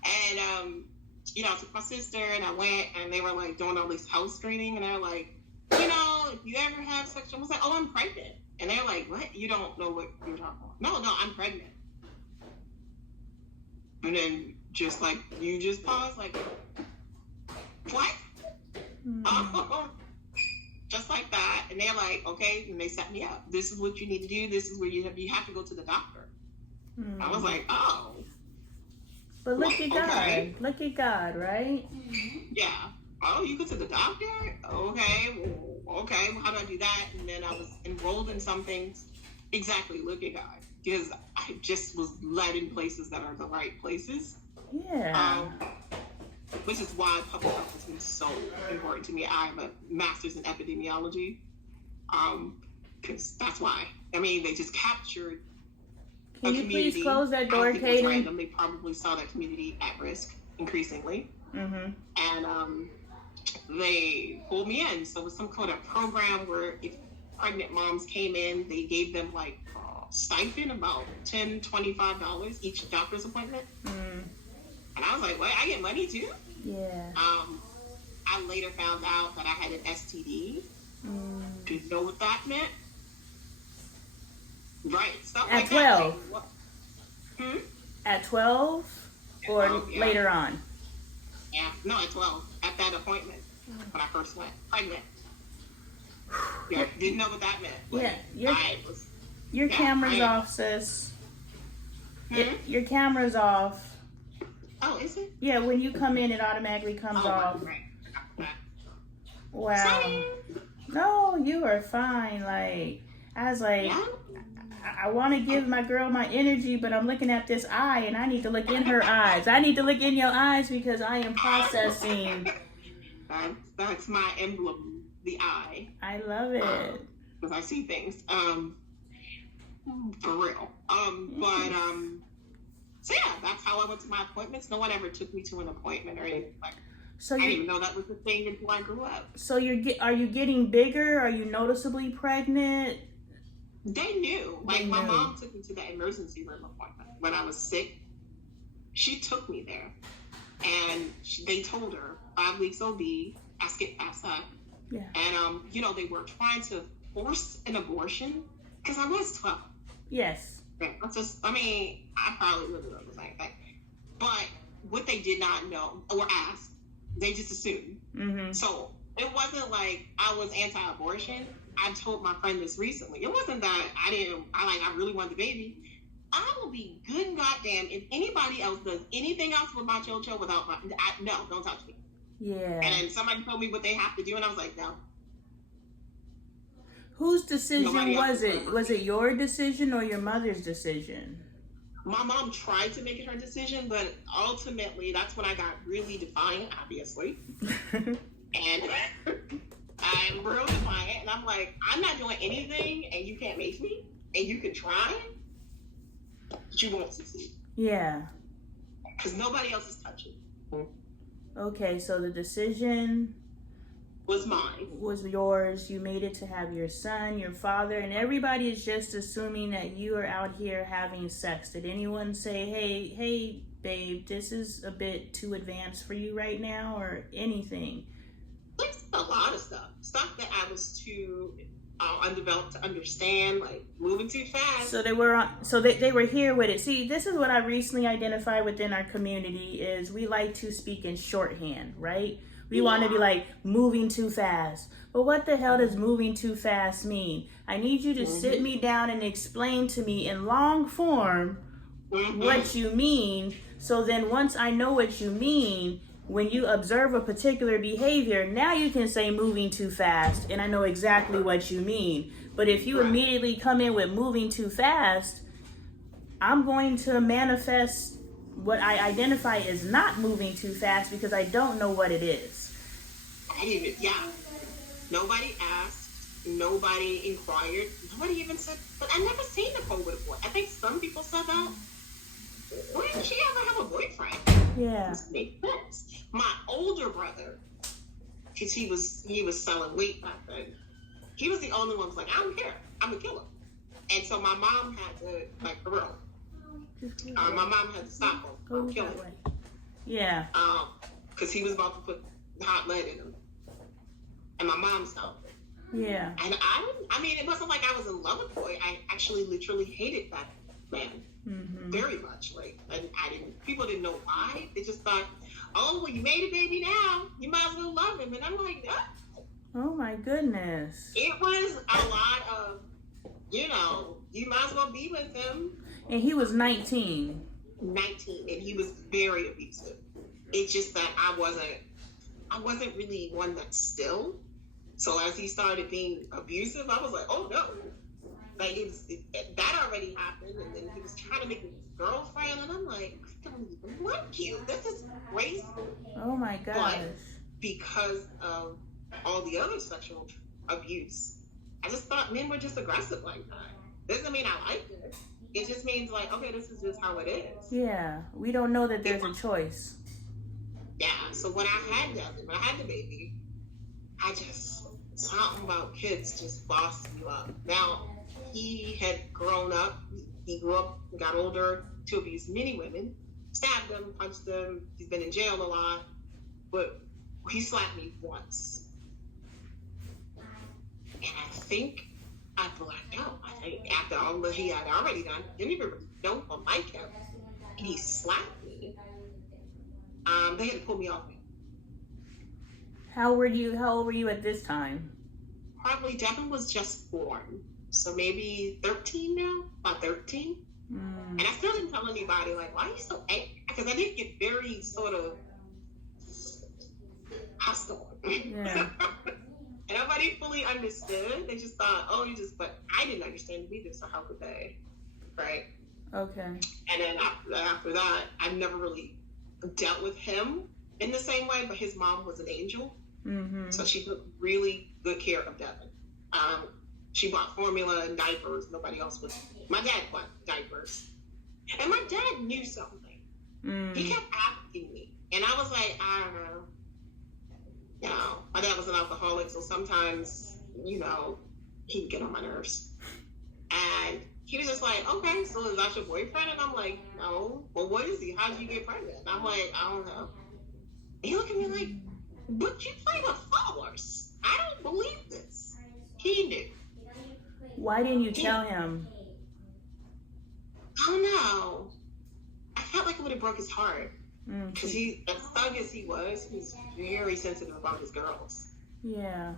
And, you know, I took my sister and I went and they were like doing all this health screening. And they're like, you know, if you ever have sex, I was like, oh, I'm pregnant. And they're like, what? You don't know what you're talking about. No, I'm pregnant. And then just like, you just pause like, what? Just like that. And they're like, okay, and they set me up. This is what you need to do. This is where you have to go to the doctor. I was like, oh. But look at God. Okay. Look at God, right? Yeah. Oh, you go to the doctor? Okay. Well, okay. Well, how do I do that? And then I was enrolled in something. Exactly. Look at God. Because I just was led in places that are the right places. Yeah. Which is why public health has been so important to me. I have a master's in epidemiology. Because that's why. I mean, they just captured Can you please close that door, Kaden? They probably saw that community at risk increasingly. And they pulled me in. So it was some kind of program where if pregnant moms came in, they gave them like a stipend, about $10, $25 each doctor's appointment. And I was like, what, I get money too? Yeah. I later found out that I had an STD. Do you know what that meant? Right. Stuff At like 12? That. At 12? Or 12, yeah. later on? Yeah. No, at 12. At that appointment. When I first went. Pregnant. Yeah. Didn't know what that meant. Yeah. Your camera's off, sis. Your camera's off. Oh, is it? Yeah, when you come in, it automatically comes off. Right. Wow. Sorry. No, you are fine. Like, I was like, Yeah. I want to give my girl my energy, but I'm looking at this eye, and I need to look in her eyes. I need to look in your eyes because I am processing. That's my emblem, the eye. I love it. Because I see things. For real. So yeah, that's how I went to my appointments. No one ever took me to an appointment or anything like that. So I didn't even know that was a thing until I grew up. So are you getting bigger? Are you noticeably pregnant? They knew. Like, my mom took me to the emergency room appointment when I was sick. She took me there. And they told her, 5 weeks OB, I skipped past that. Yeah. And, you know, they were trying to force an abortion because I was 12. Yes. Yeah, I probably would have done the same thing. But what they did not know or ask, they just assumed. So it wasn't like I was anti-abortion. I told my friend this recently. It wasn't that I really wanted the baby. I will be good and goddamn if anybody else does anything else with my child without no, don't touch me. Yeah. And then somebody told me what they have to do, and I was like, no. Whose decision was it? Was it your decision or your mother's decision? My mom tried to make it her decision, but ultimately, that's when I got really defiant, obviously. And I'm real defiant, and I'm like, I'm not doing anything, and you can't make me, and you can try, but you won't succeed. Yeah. Because nobody else is touching. Okay, so the decision was mine. Was yours. You made it to have your son, your father, and everybody is just assuming that you are out here having sex. Did anyone say, hey, babe, this is a bit too advanced for you right now, or anything? There's a lot of stuff that I was too undeveloped to understand, like moving too fast. So they were here with it. See, this is what I recently identified within our community is we like to speak in shorthand, right? We want to be like moving too fast. But what the hell does moving too fast mean? I need you to sit me down and explain to me in long form what you mean. So then once I know what you mean, when you observe a particular behavior, now you can say moving too fast and I know exactly what you mean. But if you immediately come in with moving too fast, I'm going to manifest what I identify as not moving too fast because I don't know what it is. Nobody asked, nobody inquired, nobody even said, but I never seen Nicole with a boy. I think some people said that, when did she ever have a boyfriend? Yeah. This makes sense. My older brother, because he was selling weight back then, he was the only one who was like, I don't care, I'm a killer. And so my mom had to, like, for real, my mom had to stop him from killing him. Yeah. Because he was about to put hot lead in him. And my mom stopped him. Yeah. And I mean, it wasn't like I was in love with the boy. I actually literally hated that man very much. Like, and people didn't know why. They just thought, oh, well, you made a baby now, you might as well love him. And I'm like, no. Oh my goodness. It was a lot of, you might as well be with him. And he was 19. 19, and he was very abusive. It's just that I wasn't really one that's still. So as he started being abusive, I was like, oh no. Like, that already happened, and then he was trying to make me his girlfriend, and I'm like, I don't even want you. This is crazy. Oh my gosh. But because of all the other sexual abuse, I just thought men were just aggressive like that. Doesn't mean I liked it. It just means, like, okay, this is just how it is. Yeah, we don't know that there's a choice. Yeah, so when I had Devin, when I had the baby, something about kids just bossed you up. Now, he had grown up, he grew up, got older to abuse many women, stabbed them, punched them, he's been in jail a lot, but he slapped me once. And I think I blacked out. I think after all that he had already done, didn't even really know or like him, and he slapped me. They had to pull me off me. How old were you at this time? Probably Devin was just born, so maybe 13 now, about 13. And I still didn't tell anybody, like, why are you so angry? Because I did get very sort of hostile. Yeah. And nobody fully understood. They just thought, oh, but I didn't understand it either, so how could they? Right? Okay. And then after that, I never really dealt with him in the same way, but his mom was an angel. So she took really good care of Devin. She bought formula and diapers. Nobody else was. My dad bought diapers. And my dad knew something. He kept asking me. And I was like, I don't know. My dad was an alcoholic, so sometimes, he'd get on my nerves. And he was just like, okay, so is that your boyfriend? And I'm like, no. Well, what is he? How did you get pregnant? And I'm like, I don't know. And he looked at me like, but you play with flowers. I don't believe this. He knew. Why didn't you tell him? I don't know. I felt like it would have broke his heart. Because as thug as he was very sensitive about his girls. Yeah.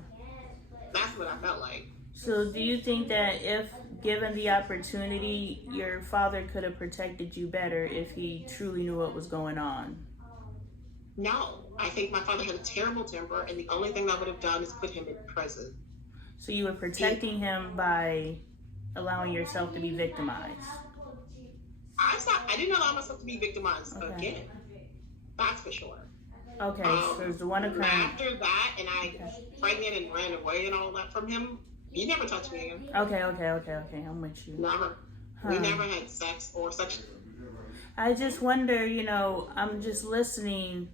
That's what I felt like. So do you think that if given the opportunity, your father could have protected you better if he truly knew what was going on? No. I think my father had a terrible temper, and the only thing I would have done is put him in prison. So you were protecting him by allowing yourself to be victimized? I didn't allow myself to be victimized again. That's for sure. Okay, so there's the one occurrence. After that, and I pregnant and ran away and all that from him, he never touched me again. Okay, I'm with you. Never. We never had sex or sex. I just wonder, I'm just listening,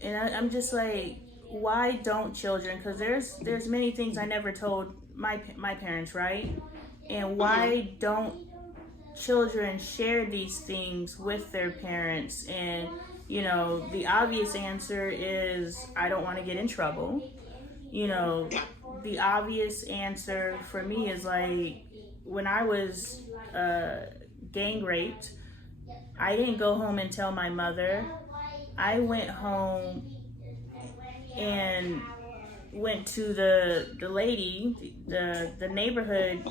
and I'm just like, why don't children? Because there's many things I never told my parents, right? And why don't children share these things with their parents? And the obvious answer is, I don't want to get in trouble. The obvious answer for me is like, when I was gang raped, I didn't go home and tell my mother. I went home and went to the lady, the neighborhood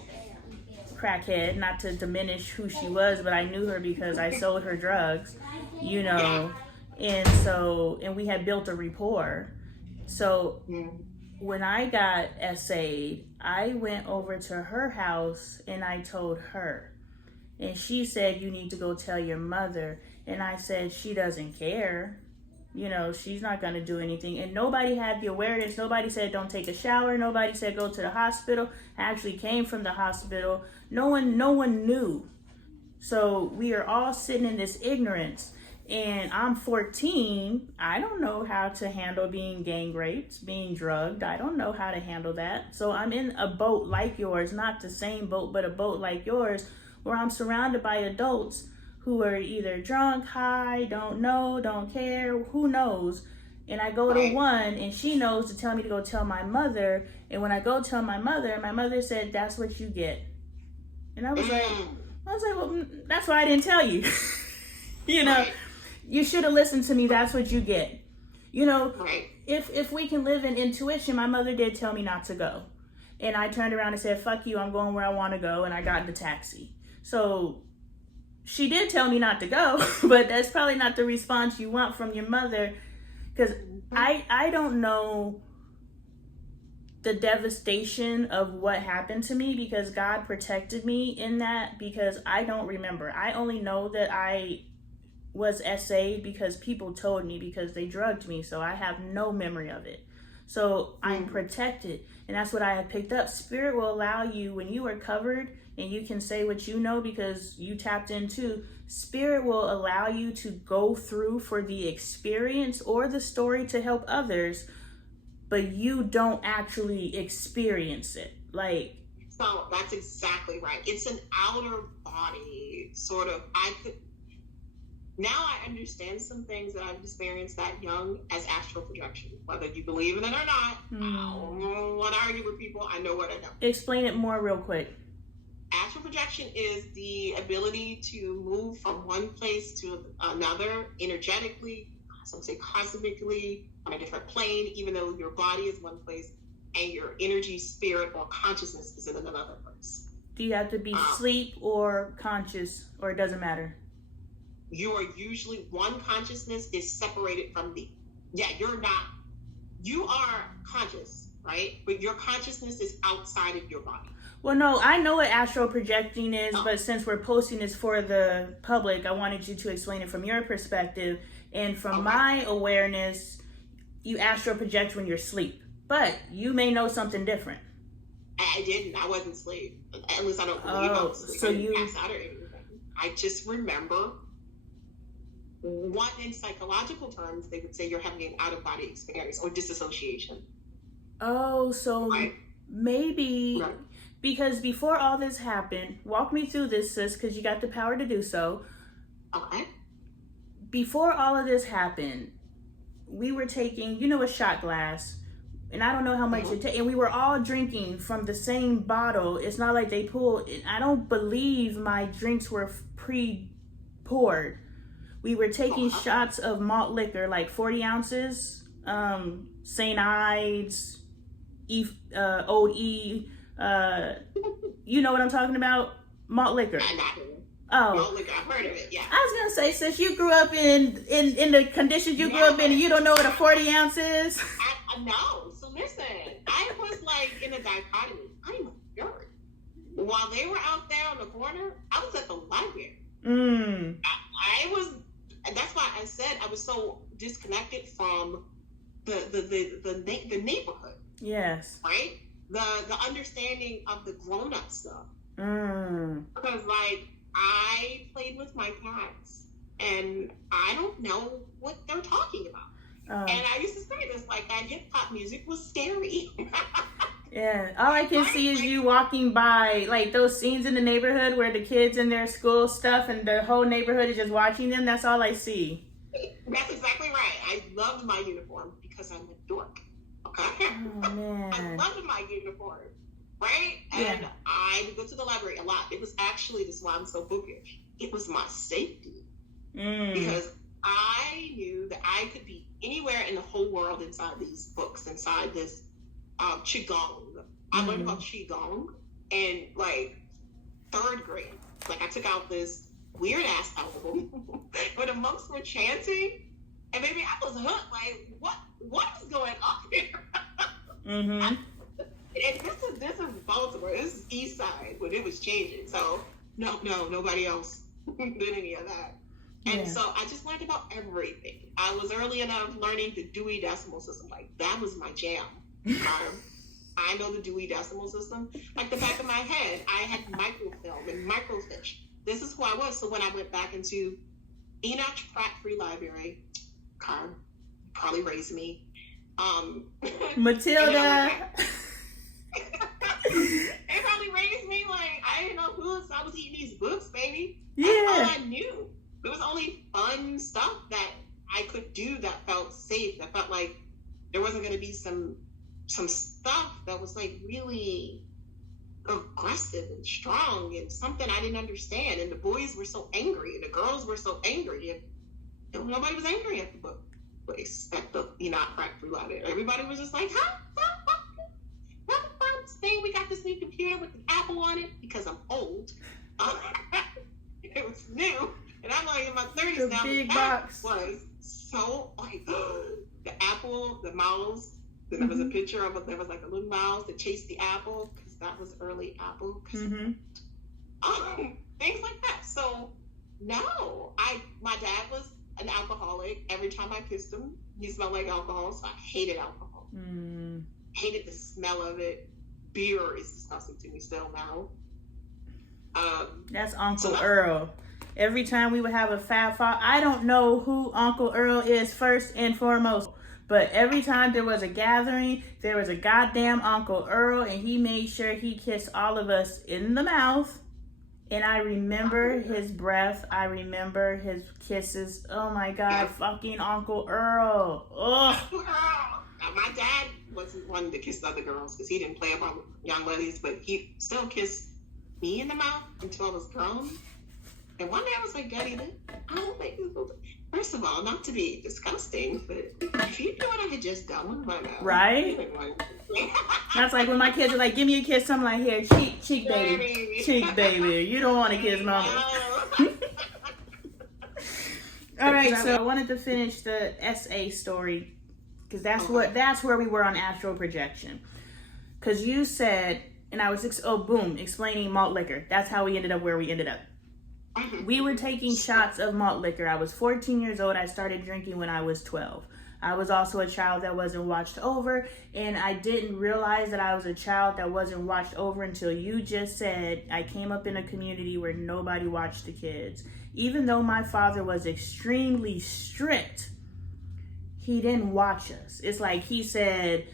crackhead, not to diminish who she was, but I knew her because I sold her drugs, and we had built a rapport. So when I got essayed, I went over to her house and I told her, and she said, you need to go tell your mother. And I said, she doesn't care. She's not going to do anything. And nobody had the awareness. Nobody said, don't take a shower. Nobody said, go to the hospital. I actually came from the hospital. No one knew. So we are all sitting in this ignorance. And I'm 14. I don't know how to handle being gang raped, being drugged. I don't know how to handle that. So I'm in a boat like yours, not the same boat, but a boat like yours, where I'm surrounded by adults who are either drunk, high, don't know, don't care, who knows. And I go to one, and she knows to tell me to go tell my mother. And when I go tell my mother said, "That's what you get." And I was like, well, that's why I didn't tell you. You know, you should have listened to me. That's what you get. You know, if we can live in intuition, my mother did tell me not to go. And I turned around and said, "Fuck you, I'm going where I want to go." And I got in the taxi. So she did tell me not to go, but that's probably not the response you want from your mother. Because I don't know the devastation of what happened to me, because God protected me in that, because I don't remember. I only know that I was SA'd because people told me, because they drugged me. So I have no memory of it. So I'm protected. And that's what I have picked up. Spirit will allow you, when you are covered and you can say what you know because you tapped into, Spirit will allow you to go through for the experience or the story to help others, but you don't actually experience it. Like, so that's exactly right. It's an outer body sort of. Now I understand some things that I've experienced that young as astral projection. Whether you believe in it or not, I don't want to argue with people. I know what I know. Explain it more real quick. Astral projection is the ability to move from one place to another energetically, some say cosmically, on a different plane, even though your body is one place and your energy, spirit, or consciousness is in another place. Do you have to be asleep or conscious, or it doesn't matter? You are usually, one consciousness is separated from you are conscious, right? But your consciousness is outside of your body. Well, no, I know what astral projecting is, but since we're posting this for the public, I wanted you to explain it from your perspective. And from my awareness, you astral project when you're asleep. But you may know something different. I didn't. I wasn't asleep. At least I don't believe I was asleep. So I didn't pass out or anything. I just remember, in psychological terms, they would say you're having an out-of-body experience or disassociation. Oh, so maybe... Right. Because before all this happened, walk me through this, sis, because you got the power to do so. Okay. Before all of this happened, we were taking, a shot glass, and I don't know how much it takes, and we were all drinking from the same bottle. It's not like they pulled, I don't believe my drinks were pre-poured. We were taking shots of malt liquor, like 40 ounces, St. Ides, Old E, you know what I'm talking about? Malt liquor. Malt liquor, I've heard of it, yeah. I was gonna say, since you grew up in the conditions you grew up in, and you don't know what a 40 ounce is. I know. So listen, I was like in a dichotomy. I'm a nerd. While they were out there on the corner, I was at the library. I was. That's why I said I was so disconnected from the neighborhood. Yes. Right. The understanding of the grown up stuff. Because I played with my cats and I don't know what they're talking about. And I used to say this, that hip hop music was scary. Yeah, all I can see is you walking by, those scenes in the neighborhood where the kids in their school stuff and the whole neighborhood is just watching them. That's all I see. That's exactly right. I loved my uniform because I'm a dork. Okay? Oh, man. I loved my uniform, right? And I would go to the library a lot. It was actually, this is why I'm so bookish, it was my safety. Because I knew that I could be anywhere in the whole world inside these books, inside this Qigong. I learned about Qigong in third grade. I took out this weird ass album where the monks were chanting, and maybe I was hooked. What is going on here? And this is Baltimore. This is East Side when it was changing. So nobody else did any of that. And so I just learned about everything. I was early enough learning the Dewey Decimal System. That was my jam. I know the Dewey Decimal System. The back of my head, I had microfilm and microfiche. this is who I was. So when I went back into Enoch Pratt Free Library, Carl probably raised me. Matilda. They probably raised me like I didn't know books. I was eating these books, baby. Yeah. That's all I knew. It was only fun stuff that I could do that felt safe. That felt like there wasn't going to be some stuff that was like really aggressive and strong and something I didn't understand. And the boys were so angry and the girls were so angry and nobody was angry at the book, but except the Enoch Pratt Free Library. Everybody was just like, huh? What the fun thing? We got this new computer with the Apple on it because I'm old. It was new, and I'm like in my 30s now. Big the box was so like the Apple, the mouse. Then there was a picture of it. There was like a little mouse that chased the apple because that was early Apple. Things like that. So no, my dad was an alcoholic. Every time I kissed him, he smelled like alcohol, so I hated alcohol. Hated the smell of it. Beer is disgusting to me still now. That's Uncle Earl. Every time we would have a Fab Five, I don't know who Uncle Earl is first and foremost, but every time there was a gathering, there was a goddamn Uncle Earl, and he made sure he kissed all of us in the mouth. And I remember his breath. I remember his kisses. Oh my God, fucking Uncle Earl. Ugh. My dad wasn't one to kiss other girls because he didn't play about young ladies, but he still kissed me in the mouth until I was grown. And one day I was like, Daddy, I don't think this was... First of all, not to be disgusting, but if you knew what I had just done by now. Right? That's like when my kids are like, give me a kiss. I'm like, here, cheek baby. Cheek baby. You don't want to kiss mama. All right, so I wanted to finish the SA story because that's where we were on astral projection. Because you said, and I was explaining malt liquor. That's how we ended up where we ended up. We were taking shots of malt liquor. I was 14 years old. I started drinking when I was 12. I was also a child that wasn't watched over, and I didn't realize that I was a child that wasn't watched over until you just said I came up in a community where nobody watched the kids. Even though my father was extremely strict, he didn't watch us. It's like he said,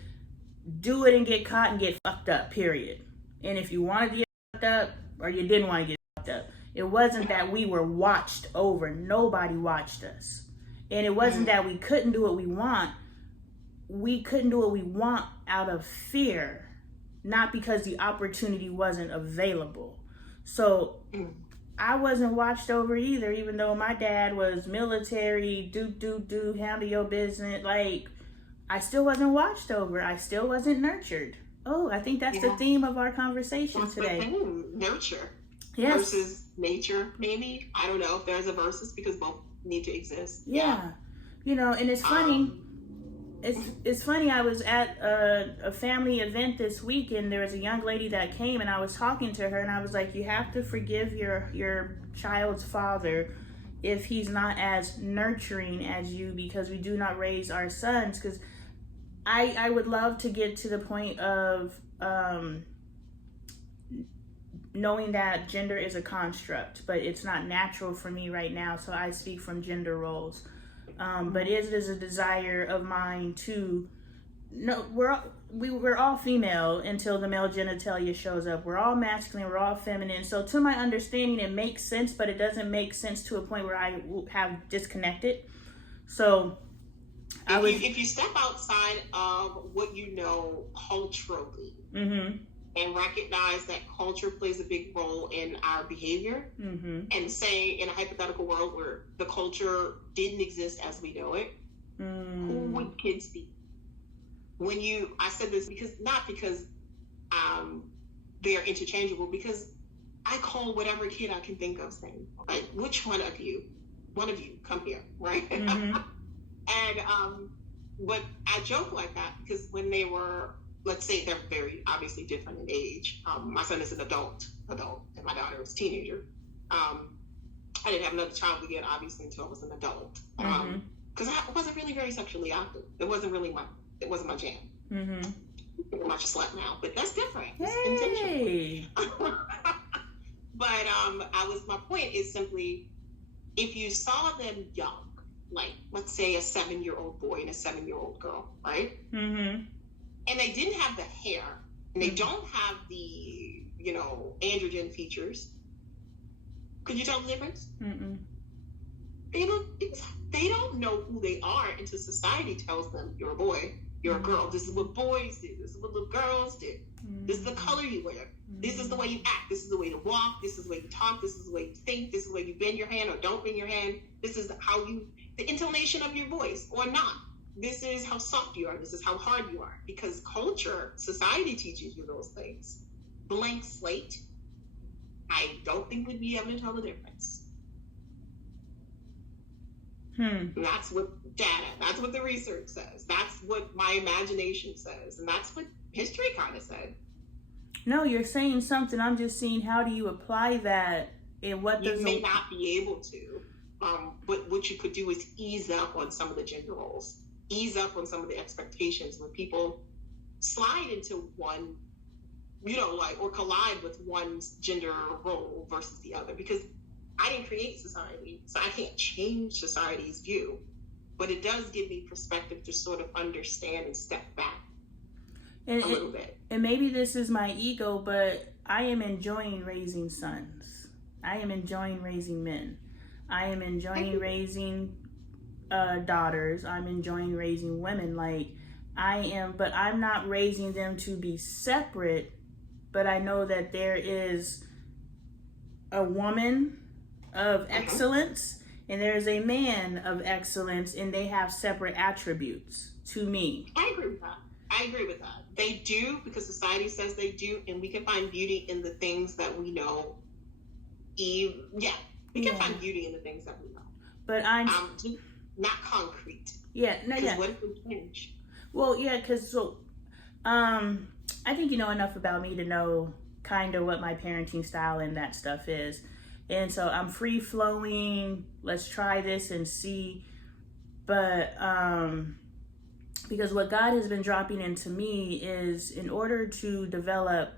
do it and get caught and get fucked up, period. And if you wanted to get fucked up or you didn't want to get fucked up, it wasn't that we were watched over. Nobody watched us. And it wasn't that we couldn't do what we want. We couldn't do what we want out of fear, not because the opportunity wasn't available. So I wasn't watched over either, even though my dad was military, do, handle your business. Like, I still wasn't watched over. I still wasn't nurtured. Oh, I think that's the theme of our conversation today. Nurture. Yes. Versus nature, maybe. I don't know if there's a versus because both need to exist. Yeah. You know, and it's funny. It's funny. I was at a family event this week, and there was a young lady that came, and I was talking to her, and I was like, you have to forgive your child's father if he's not as nurturing as you, because we do not raise our sons. Because I would love to get to the point of knowing that gender is a construct, but it's not natural for me right now, so I speak from gender roles. But it is a desire of mine to no, we're all female until the male genitalia shows up. We're all masculine, we're all feminine. So to my understanding, it makes sense, but it doesn't make sense to a point where I have disconnected. So if you step outside of what you know culturally, and recognize that culture plays a big role in our behavior, and say in a hypothetical world where the culture didn't exist as we know it, who would kids be? I said this not because they're interchangeable, because I call whatever kid I can think of saying, like, which one of you come here, right? But I joke like that because when they were, let's say they're very obviously different in age. My son is an adult, and my daughter was a teenager. I didn't have another child again, obviously, until I was an adult. Because I wasn't really very sexually active. It wasn't my jam. I'm not just slut now, but that's different. It's intentional. But my point is simply, if you saw them young, like let's say a 7-year-old boy and a 7-year-old girl, right? Mm-hmm. And they didn't have the hair, and they don't have the, androgen features. Could you tell the difference? Mm-mm. They don't know who they are until society tells them you're a boy, you're a girl. This is what boys do. This is what little girls do. This is the color you wear. This is the way you act. This is the way to walk. This is the way you talk. This is the way you think. This is the way you bend your hand or don't bend your hand. This is the intonation of your voice or not. This is how soft you are. This is how hard you are. Because culture, society teaches you those things. Blank slate, I don't think we'd be able to tell the difference. That's what that's what the research says. That's what my imagination says. And that's what history kind of said. No, you're saying something. I'm just seeing how do you apply that and what does you may not be able to. But what you could do is ease up on some of the gender roles, ease up on some of the expectations when people slide into one, or collide with one's gender role versus the other. Because I didn't create society, so I can't change society's view. But it does give me perspective to sort of understand and step back a little bit. And maybe this is my ego, but I am enjoying raising sons. I am enjoying raising men. I am enjoying raising daughters. I'm enjoying raising women. But I'm not raising them to be separate, but I know that there is a woman of excellence and there's a man of excellence, and they have separate attributes to me. I agree with that. They do, because society says they do, and we can find beauty in the things that we know. We can find beauty in the things that we know. But I'm not concrete. Yeah, no, yeah. What if we change? Well, yeah, because I think you know enough about me to know kind of what my parenting style and that stuff is. And so I'm free flowing. Let's try this and see. But because what God has been dropping into me is, in order to develop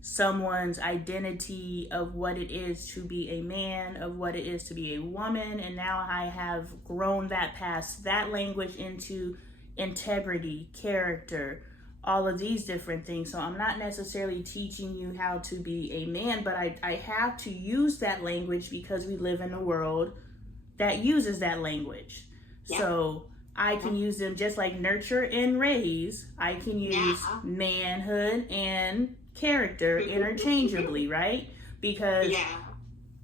someone's identity of what it is to be a man, of what it is to be a woman, and now I have grown that past that language into integrity, character, all of these different things. So I'm not necessarily teaching you how to be a man, but I have to use that language because we live in a world that uses that language. Yeah. So I can use them just like nurture and raise. I can use manhood and character interchangeably, right? Because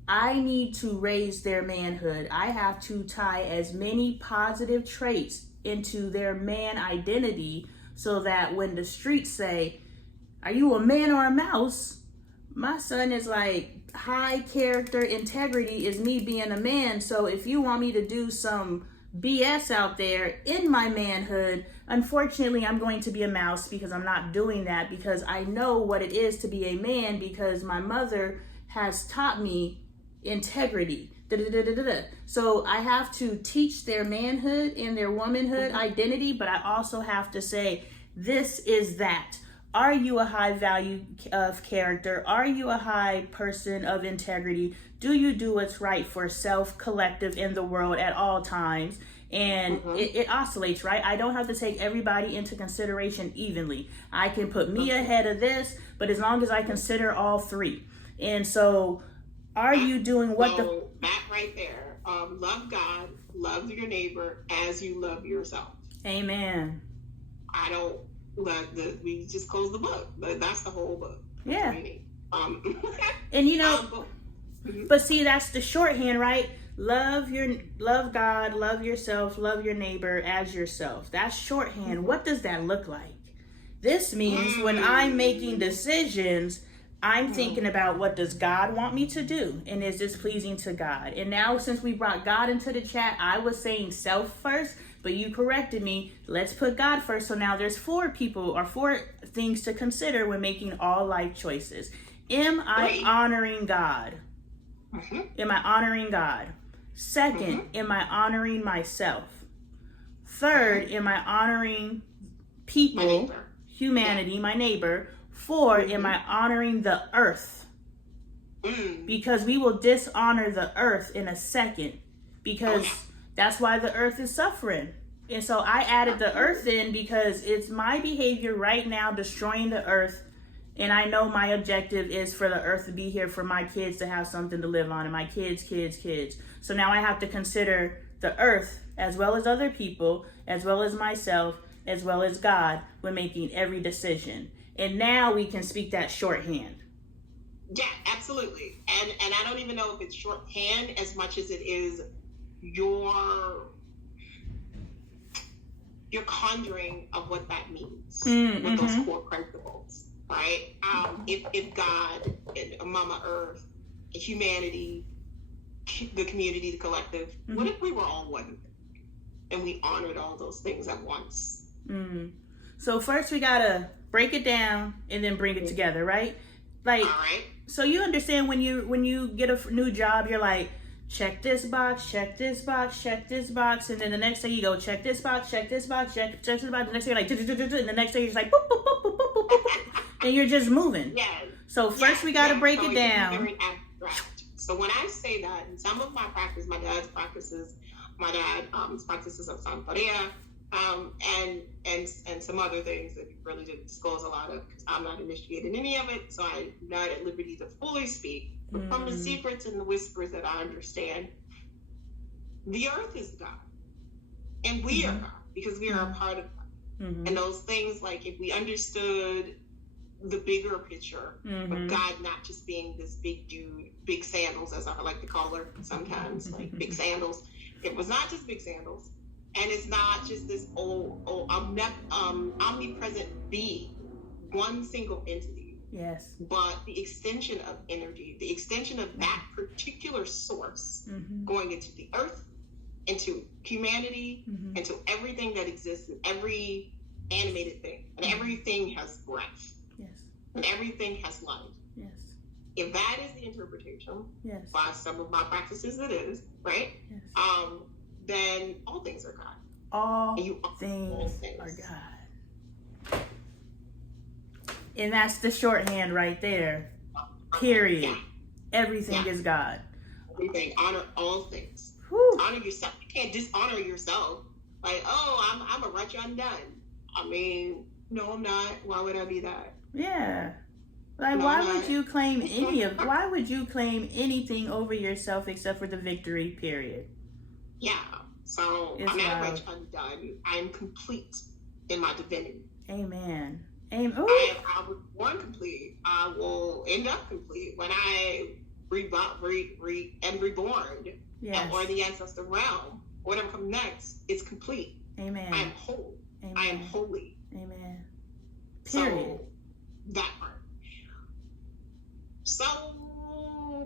I need to raise their manhood. I have to tie as many positive traits into their man identity so that when the streets say, "Are you a man or a mouse?" my son is like, high character integrity is me being a man. So if you want me to do some BS out there in my manhood, unfortunately I'm going to be a mouse, because I'm not doing that, because I know what it is to be a man, because my mother has taught me integrity. So I have to teach their manhood and their womanhood identity, but I also have to say, this is that. Are you a high value of character? Are you a high person of integrity? Do you do what's right for self, collective, in the world at all times? And it oscillates, right? I don't have to take everybody into consideration evenly. I can put me ahead of this, but as long as I consider all three. And so, are you doing what that right there, love God, love your neighbor as you love yourself. Amen. We just close the book. That's the whole book. Yeah. And but see, that's the shorthand, right? Love God, love yourself, love your neighbor as yourself. That's shorthand. What does that look like? This means when I'm making decisions, I'm thinking about, what does God want me to do? And is this pleasing to God? And now, since we brought God into the chat, I was saying self first, but you corrected me. Let's put God first. So now there's 4 things to consider when making all life choices. Am I honoring God? Am I honoring God? Second, am I honoring myself? Third, am I honoring people, humanity, my neighbor? 4, am I honoring the earth? because we will dishonor the earth in a second, because that's why the earth is suffering. And so I added the earth in because it's my behavior right now destroying the earth. And I know my objective is for the earth to be here for my kids to have something to live on, and my kids. So now I have to consider the earth as well as other people, as well as myself, as well as God when making every decision. And now we can speak that shorthand. Yeah, absolutely. And I don't even know if it's shorthand as much as it is your conjuring of what that means with those core principles, right? If God, Mama Earth, humanity, the community, the collective, what if we were all one and we honored all those things at once? So first we gotta break it down and then bring it together, right? Like, all right. So you understand when you get a new job, you're like, check this box, check this box, check this box, and then the next day you go check this box, check this box, check this box. The next day you're like, and the next day you're just like, boop, boop, boop, boop, boop, boop, boop, and you're just moving. Yeah. So first we got to break it down. Very abstract. So when I say that, in some of my practice, my dad practices of Santeria, and some other things that really didn't disclose a lot of, because I'm not initiated in any of it, so I'm not at liberty to fully speak. But from the secrets and the whispers that I understand, the earth is God, and we are God because we are a part of God. And those things, like if we understood the bigger picture of God not just being this big dude, big sandals, as I like to call her sometimes, like big sandals. It was not just big sandals, and it's not just this old omnipresent being, one single entity. Yes. But the extension of energy, the extension of that particular source going into the earth, into humanity, into everything that exists, and every animated thing. And everything has breath. Yes. And everything has life. Yes. If that is the interpretation, by some of my practices it is, right? Yes. Then all things are God. All things are God. And that's the shorthand right there. Period. Yeah. Everything is God. Everything. Honor all things. Whew. Honor yourself. You can't dishonor yourself. Like, oh, I'm a wretch undone. I mean, no, I'm not. Why would I be that? Yeah. Like, why would you claim anything over yourself except for the victory, period? Yeah. So I'm not wretch undone. I'm complete in my divinity. Amen. I was born complete. I will end up complete when I am reborn, or the ancestor realm, whatever comes next, it's complete. Amen. I am whole. Amen. I am holy. Amen. Period. So that part. So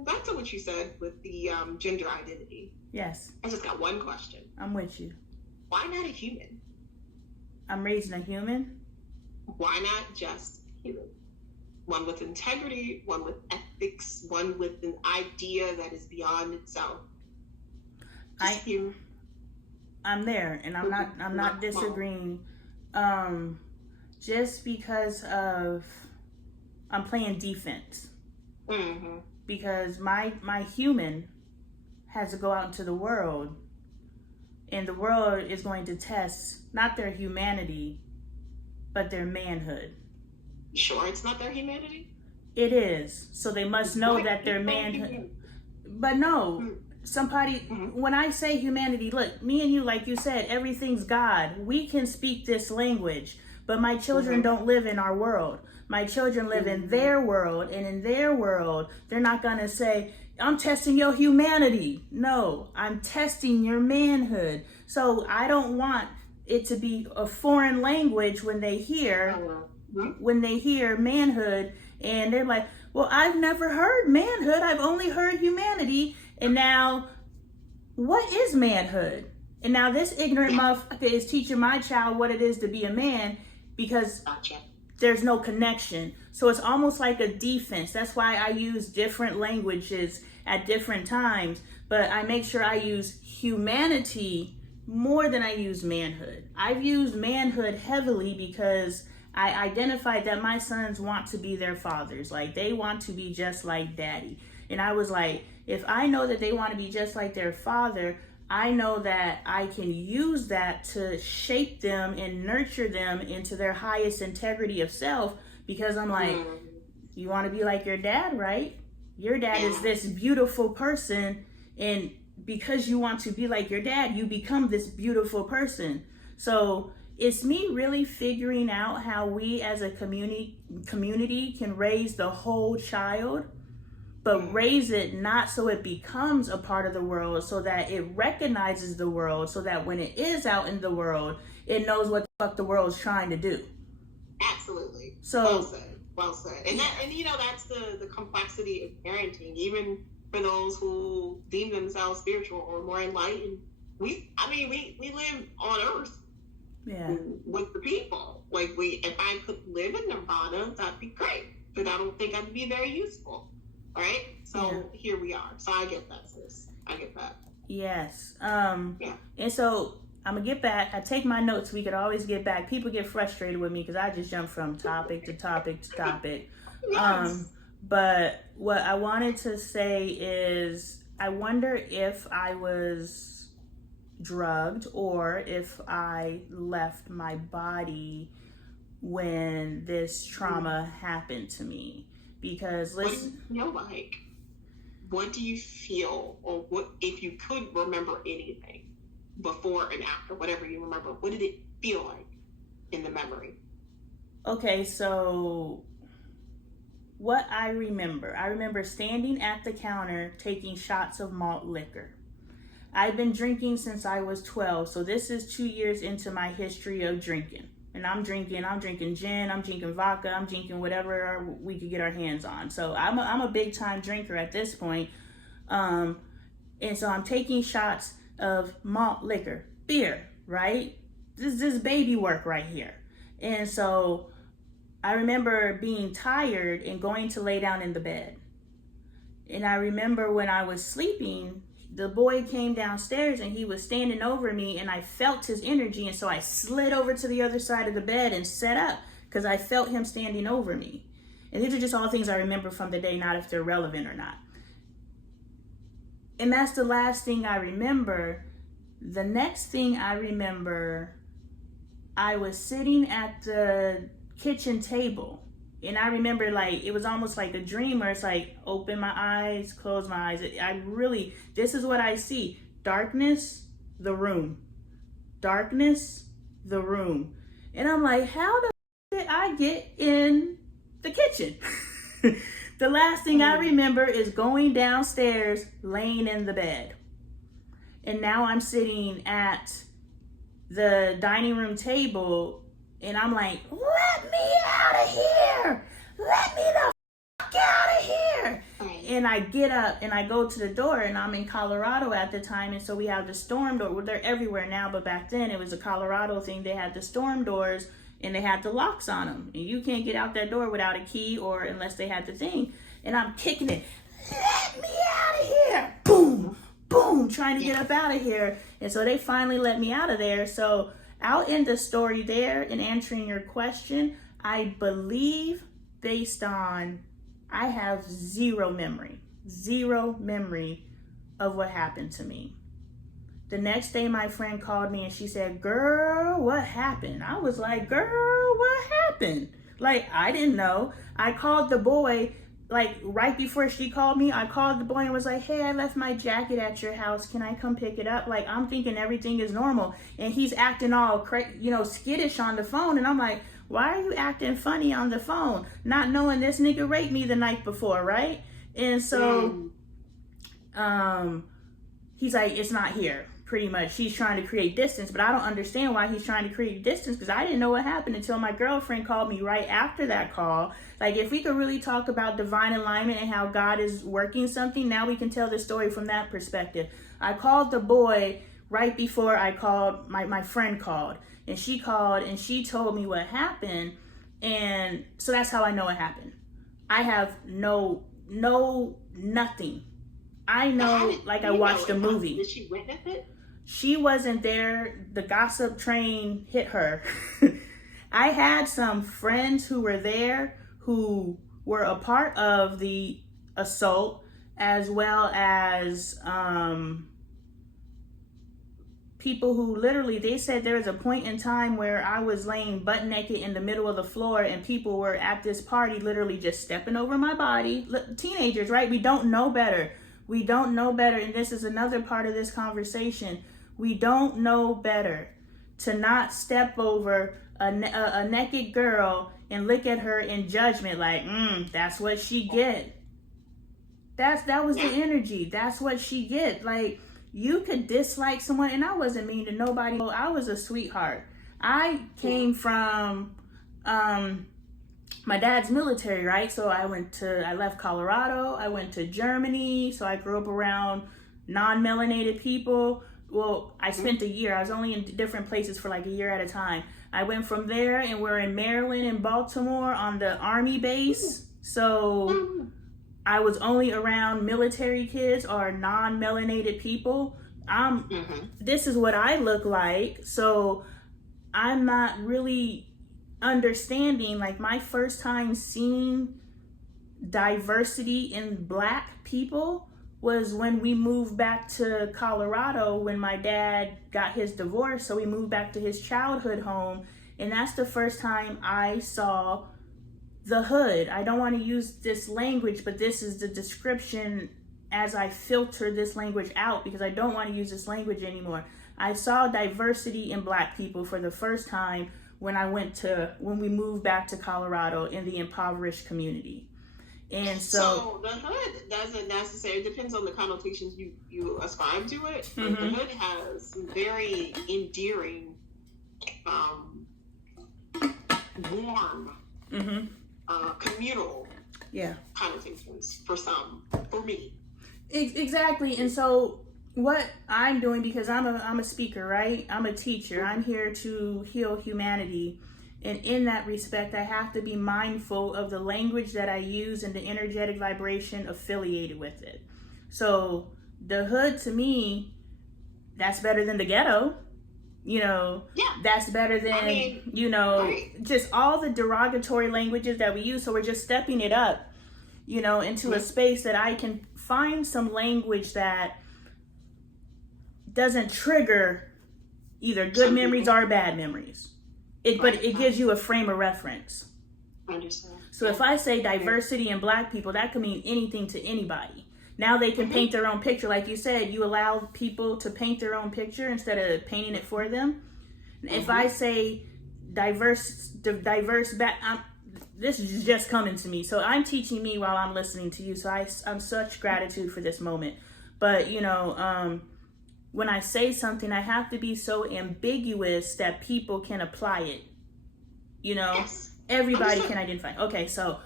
back to what you said with the gender identity. Yes. I just got one question. I'm with you. Why not a human? I'm raising a human. Why not just human? One with integrity, one with ethics, one with an idea that is beyond itself. I'm there, and I'm not disagreeing. Just because of I'm playing defense. Because my human has to go out into the world, and the world is going to test not their humanity, but their manhood. Sure, it's not their humanity? It is. So they must know that their manhood. But no, somebody, when I say humanity, look, me and you, like you said, everything's God. We can speak this language, but my children don't live in our world. My children live in their world, and in their world, they're not going to say, I'm testing your humanity. No, I'm testing your manhood. So I don't want it to be a foreign language when they hear manhood, and they're like, well, I've never heard manhood, I've only heard humanity. And now what is manhood? And now this ignorant motherfucker is teaching my child what it is to be a man, because there's no connection. So it's almost like a defense. That's why I use different languages at different times, but I make sure I use humanity more than I use manhood. I've used manhood heavily because I identified that my sons want to be their fathers. Like, they want to be just like daddy. And I was like, if I know that they want to be just like their father, I know that I can use that to shape them and nurture them into their highest integrity of self, because I'm like, you want to be like your dad, right? Your dad is this beautiful person, and because you want to be like your dad, you become this beautiful person. So it's me really figuring out how we as a community can raise the whole child, but raise it not so it becomes a part of the world, so that it recognizes the world, so that when it is out in the world, it knows what the fuck the world's trying to do. Absolutely. So well said. Well said. And that, and you know, that's the complexity of parenting, even for those who deem themselves spiritual or more enlightened. We live on earth with the people. Like, if I could live in Nevada, that'd be great. But I don't think I'd be very useful. Right? So here we are. So I get that, sis. I get that. Yes. And so I'm gonna get back. I take my notes. We could always get back. People get frustrated with me because I just jump from topic to topic to topic. Yes. But what I wanted to say is, I wonder if I was drugged or if I left my body when this trauma happened to me. Because listen, what do you feel, or what, if you could remember anything before and after, whatever you remember, what did it feel like in the memory? Okay, so what I remember standing at the counter taking shots of malt liquor. I've been drinking since I was 12, so this is 2 years into my history of drinking. And I'm drinking gin, I'm drinking vodka, I'm drinking whatever we could get our hands on. So I'm a big time drinker at this point. And so I'm taking shots of malt liquor, beer, right? This is baby work right here. And so I remember being tired and going to lay down in the bed. And I remember when I was sleeping, the boy came downstairs and he was standing over me, and I felt his energy, and so I slid over to the other side of the bed and sat up because I felt him standing over me. And these are just all things I remember from the day, not if they're relevant or not. And that's the last thing I remember. The next thing I remember, I was sitting at the kitchen table. And I remember, like, it was almost like a dream where it's like, open my eyes, close my eyes. This is what I see. Darkness, the room. Darkness, the room. And I'm like, how the did I get in the kitchen? The last thing I remember is going downstairs, laying in the bed. And now I'm sitting at the dining room table, and I'm like, let me out of here! Let me the fuck out of here! And I get up and I go to the door, and I'm in Colorado at the time, and so we have the storm door. Well, they're everywhere now, but back then it was a Colorado thing. They had the storm doors and they had the locks on them, and you can't get out that door without a key or unless they had the thing. And I'm kicking it, let me out of here! Boom, boom, trying to get up out of here. And so they finally let me out of there. So I'll end the story there in answering your question. I believe, based on, I have zero memory of what happened to me. The next day, my friend called me and she said, girl, what happened? I was like, girl, what happened? Like, I didn't know. I called the boy, like, right before she called me. I called the boy and was like, hey, I left my jacket at your house. Can I come pick it up? Like, I'm thinking everything is normal. And he's acting all, skittish on the phone. And I'm like, why are you acting funny on the phone? Not knowing this nigga raped me the night before, right? And so, he's like, it's not here. Pretty much, he's trying to create distance, but I don't understand why he's trying to create distance, because I didn't know what happened until my girlfriend called me right after that call. Like, if we could really talk about divine alignment and how God is working something, now we can tell the story from that perspective. I called the boy right before I called, my friend called, and she called and she told me what happened. And so that's how I know it happened. I have nothing. I know, like, I watched a movie. Did she witness it? She wasn't there. The gossip train hit her. I had some friends who were there who were a part of the assault, as well as people who literally, they said there was a point in time where I was laying butt naked in the middle of the floor and people were at this party literally just stepping over my body. Teenagers, right? We don't know better. We don't know better. And this is another part of this conversation. We don't know better to not step over a naked girl and look at her in judgment like, that's what she get. That was the energy. That's what she get. Like, you could dislike someone, and I wasn't mean to nobody. I was a sweetheart. I came from my dad's military, right? So I left Colorado. I went to Germany. So I grew up around non-melanated people. Well, I spent a year. I was only in different places for like a year at a time. I went from there, and we're in Maryland and Baltimore on the Army base. So I was only around military kids or non-melanated people. This is what I look like. So I'm not really understanding, like, my first time seeing diversity in Black people was when we moved back to Colorado when my dad got his divorce. So we moved back to his childhood home. And that's the first time I saw the hood. I don't want to use this language, but this is the description as I filter this language out because I don't want to use this language anymore. I saw diversity in Black people for the first time when we moved back to Colorado in the impoverished community. And so the hood doesn't necessarily, it depends on the connotations you ascribe to it. The hood has some very endearing, warm, communal connotations for some, for me. Exactly. And so what I'm doing, because I'm a speaker, right? I'm a teacher. I'm here to heal humanity. And in that respect, I have to be mindful of the language that I use and the energetic vibration affiliated with it. So the hood, to me, that's better than the ghetto. That's better than, just all the derogatory languages that we use. So we're just stepping it up, into a space that I can find some language that doesn't trigger either good memories or bad memories. But it gives you a frame of reference. I understand. So if I say diversity in Black people, that could mean anything to anybody. Now they can paint their own picture. Like you said, you allow people to paint their own picture instead of painting it for them. If I say diverse this is just coming to me. So I'm teaching me while I'm listening to you. So I'm such gratitude for this moment. But, when I say something, I have to be so ambiguous that people can apply it. Everybody can identify. Okay, so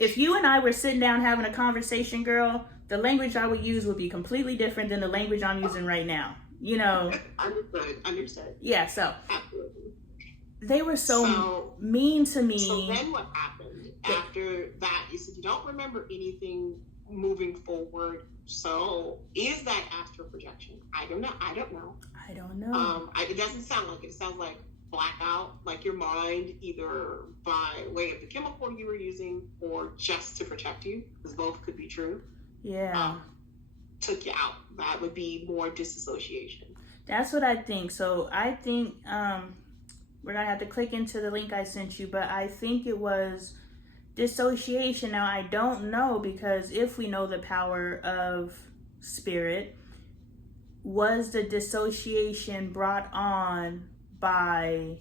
if you and I were sitting down having a conversation, girl, the language I would use would be completely different than the language I'm using right now. Understood. Yeah, so absolutely. They were so mean to me. So then what happened after that? You said you don't remember anything moving forward. So is that astral projection? I don't know. It doesn't sound like it. It sounds like blackout, like your mind, either by way of the chemical you were using or just to protect you, because both could be true. Yeah. Took you out. That would be more disassociation. That's what I think. So I think we're gonna have to click into the link I sent you, but I think it was dissociation. Now I don't know, because if we know the power of spirit, was the dissociation brought on by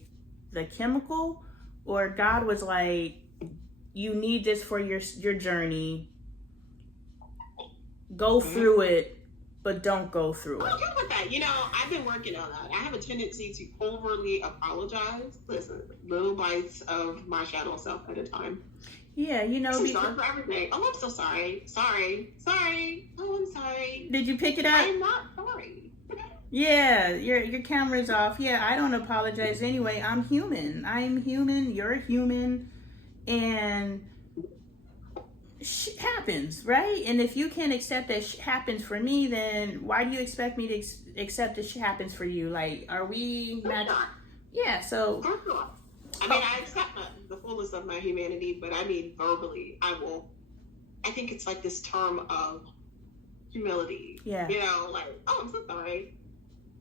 the chemical, or God was like, you need this for your journey, go through it, but don't go through it? I'm good with that. I've been working on that. I have a tendency to overly apologize. Listen, little bites of my shadow self at a time. Yeah, I'm sorry for everything. Oh, I'm so sorry. Sorry. Oh, I'm sorry. Did you pick it up? I'm not sorry. Yeah, your camera's off. Yeah, I don't apologize anyway. I'm human. You're human. And shit happens, right? And if you can't accept that shit happens for me, then why do you expect me to accept that shit happens for you? Like, are we Yeah, so For sure. I mean, I accept the fullness of my humanity, but I mean, verbally, I think it's like this term of humility. yeah. You know, like, oh, I'm so sorry.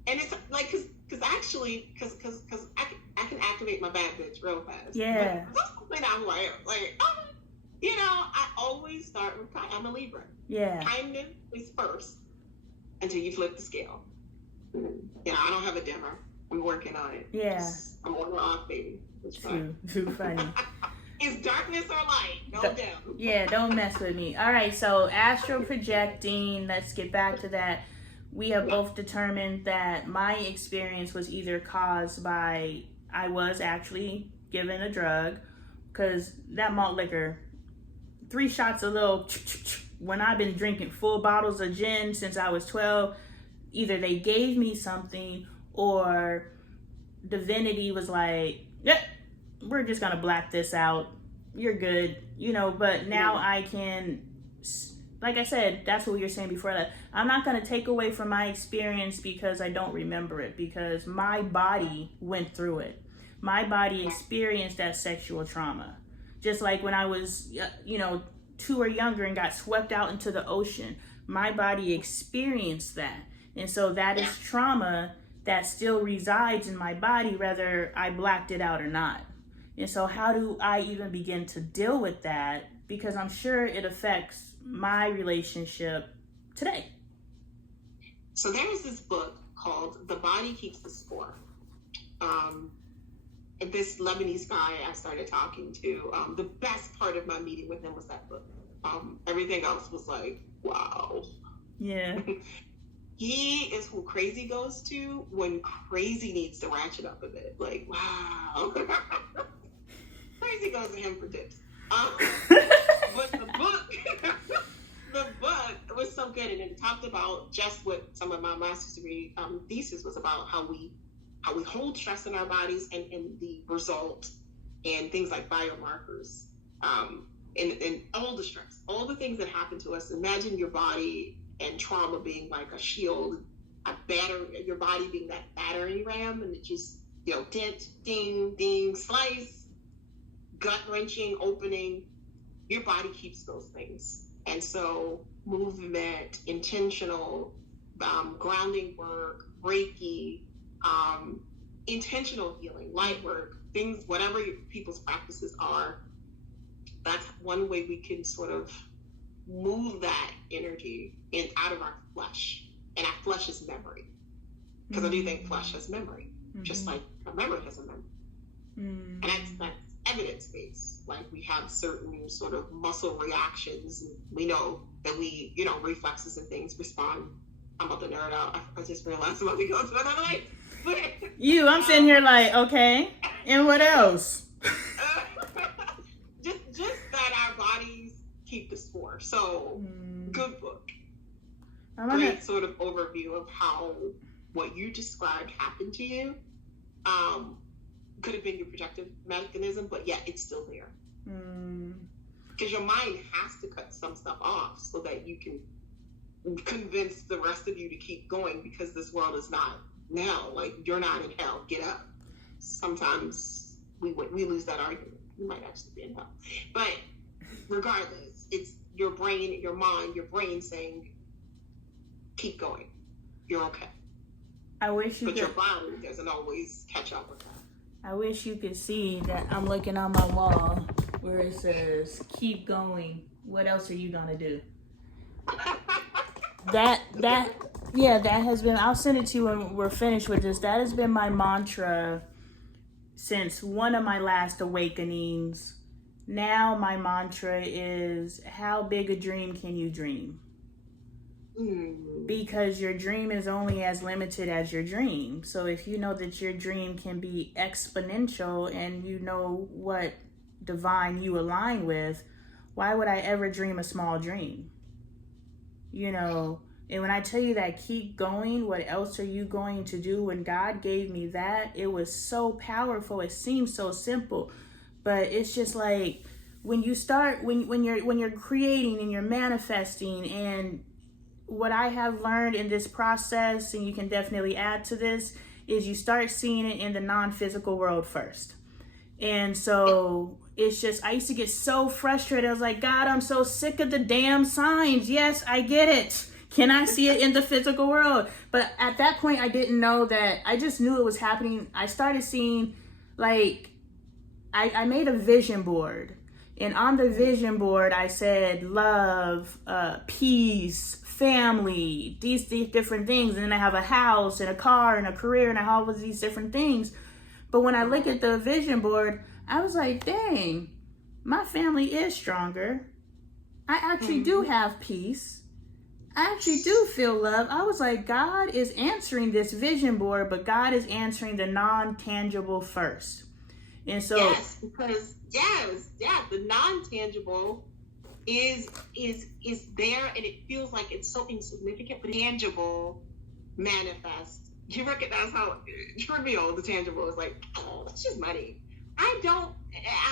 And it's like, because I can activate my bad bitch real fast. Yeah. But that's something I'm like, oh, you know, I always start with I'm a Libra. Yeah. Kindness is first until you flip the scale. Yeah, I don't have a dimmer. I'm working on it. Yeah. I'm on and off, baby. It's fine. Too funny. It's darkness or light. No dim. Yeah, don't mess with me. All right, so astral projecting, let's get back to that. We have both determined that my experience was either caused by I was actually given a drug, because that malt liquor, 3 shots of little, when I've been drinking full bottles of gin since I was 12, either they gave me something or divinity was like, yep, we're just gonna black this out. You're good, you know. But now I can, like I said, that's what we were saying before that. I'm not gonna take away from my experience because I don't remember it, because my body went through it. My body experienced that sexual trauma. Just like when I was, 2 or younger and got swept out into the ocean, my body experienced that. And so that is trauma that still resides in my body, whether I blacked it out or not. And so how do I even begin to deal with that? Because I'm sure it affects my relationship today. So there's this book called The Body Keeps the Score. This Lebanese guy I started talking to, the best part of my meeting with him was that book. Everything else was like, wow. Yeah. He is who crazy goes to when crazy needs to ratchet up a bit. Like, wow. Crazy goes to him for tips. But the book was so good, and it talked about just what some of my master's degree thesis was about, how we hold stress in our bodies and the result, and things like biomarkers, and all the stress, all the things that happen to us. Imagine your body and trauma being like a shield, your body being that battering ram, and it just, dent, ding, ding, slice, gut-wrenching, opening. Your body keeps those things. And so movement, intentional, grounding work, Reiki, intentional healing, light work, things, whatever people's practices are, that's one way we can sort of move that energy out of our flesh. And our flesh is memory. Because I do think flesh has memory, just like a memory has a memory. And that's evidence-based. Like, we have certain sort of muscle reactions, and we know that we, reflexes and things respond. I'm about to nerd out. I just realized I'm about to go to another life. I'm sitting here like, okay, and what else? just that our bodies keep the score. So, good book. Great sort of overview of how what you described happened to you. Could have been your projective mechanism, but yet it's still there. Because your mind has to cut some stuff off so that you can convince the rest of you to keep going, because this world is not now. Like, you're not in hell. Get up. Sometimes we lose that argument. We might actually be in hell. But regardless, it's your brain, your mind, your brain saying, keep going. You're okay. But your body doesn't always catch up with that. I wish you could see that I'm looking on my wall where it says, keep going. What else are you going to do? That has been, I'll send it to you when we're finished with this. That has been my mantra since one of my last awakenings. Now my mantra is, how big a dream can you dream? Because your dream is only as limited as your dream. So if you know that your dream can be exponential and you know what divine you align with, why would I ever dream a small dream? And when I tell you that keep going, what else are you going to do? When God gave me that, it was so powerful. It seems so simple, but it's just like when you start, when you're creating and you're manifesting, and what I have learned in this process, and you can definitely add to this, is you start seeing it in the non-physical world first. And so it's just, I used to get so frustrated. I was like, God, I'm so sick of the damn signs. Yes, I get it. Can I see it in the physical world? But at that point, I didn't know that. I just knew it was happening. I started seeing, like, I made a vision board. And on the vision board, I said love, peace, family, these different things. And then I have a house and a car and a career and I have all of these different things. But when I look at the vision board, I was like, dang, my family is stronger. I actually do have peace. I actually do feel love. I was like, God is answering this vision board, but God is answering the non-tangible first. And so yes, because the non-tangible is there, and it feels like it's so insignificant, but tangible manifests. You recognize how trivial the tangible is. Like, oh, it's just money. I don't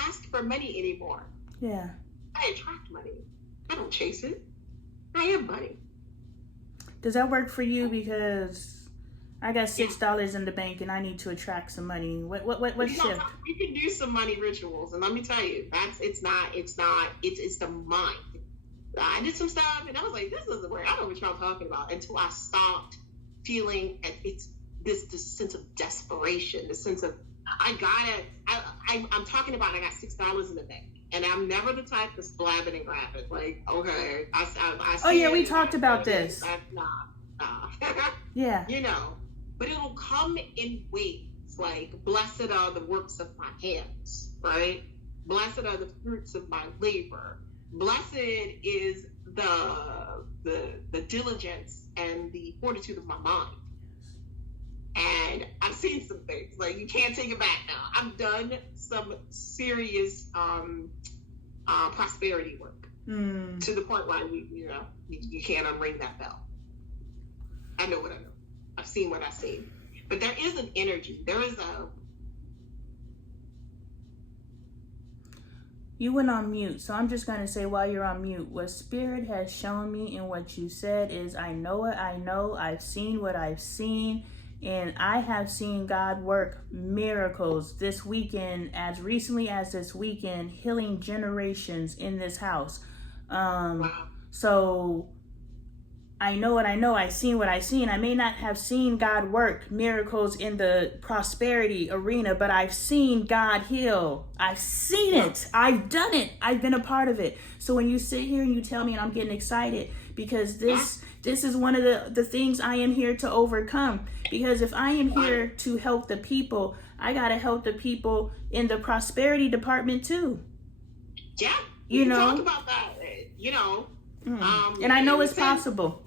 ask for money anymore. Yeah. I attract money. I don't chase it. I am money. Does that work for you? Because I got $6 in the bank and I need to attract some money. What shift? You can do some money rituals, and let me tell you, it's the mind. I did some stuff, and I was like, this doesn't work. I don't know what y'all talking about, until I stopped feeling it's this sense of desperation, this sense of I'm talking about I got $6 in the bank, and I'm never the type to blab it and grab it. Like, okay, I oh yeah, we talked about this. Nah. Yeah. You know, but it'll come in waves. Like, blessed are the works of my hands, right? Blessed are the fruits of my labor. Blessed is the diligence and the fortitude of my mind. And I've seen some things, like, you can't take it back now. I've done some serious prosperity work to the point where you can't unring that bell. I know what I know. I've seen what I've seen. But there is an energy. There is a... You went on mute, so I'm just going to say while you're on mute, what Spirit has shown me in what you said is, I know what I know, I've seen what I've seen, and I have seen God work miracles this weekend, as recently as this weekend, healing generations in this house. Wow. So I know what I know, I've seen what I've seen. I may not have seen God work miracles in the prosperity arena, but I've seen God heal. I've seen it. I've done it. I've been a part of it. So when you sit here and you tell me, and I'm getting excited, because this is one of the things I am here to overcome. Because if I am here to help the people, I got to help the people in the prosperity department too. Yeah. You know, talk about that, and I know it's possible.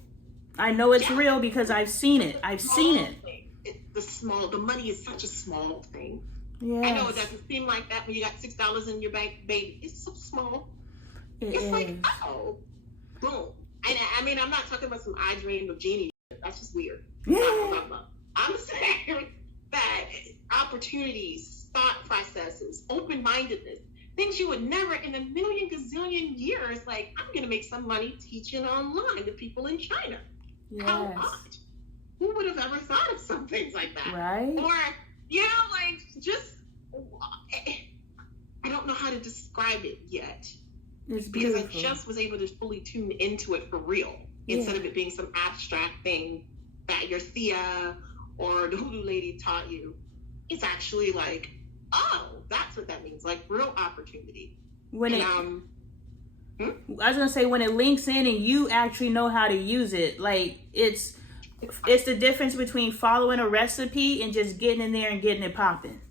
I know it's real because I've seen it. I've seen it. The money is such a small thing. Yeah. I know it doesn't seem like that when you got $6 in your bank, baby. It's so small. It's like, oh, boom. And I mean, I'm not talking about some I dreamed of genie. That's just weird. Yeah. I'm saying that opportunities, thought processes, open-mindedness, things you would never in a million gazillion years, like, I'm going to make some money teaching online to people in China. Yes. How odd. Who would have ever thought of some things like that? Right. Or, like, just, I don't know how to describe it yet. It's because beautiful. I just was able to fully tune into it for real, instead of it being some abstract thing that your Thea or the hoodoo lady taught you. It's actually like, oh, that's what that means, like real opportunity. I was gonna say, when it links in and you actually know how to use it, like it's the difference between following a recipe and just getting in there and getting it popping.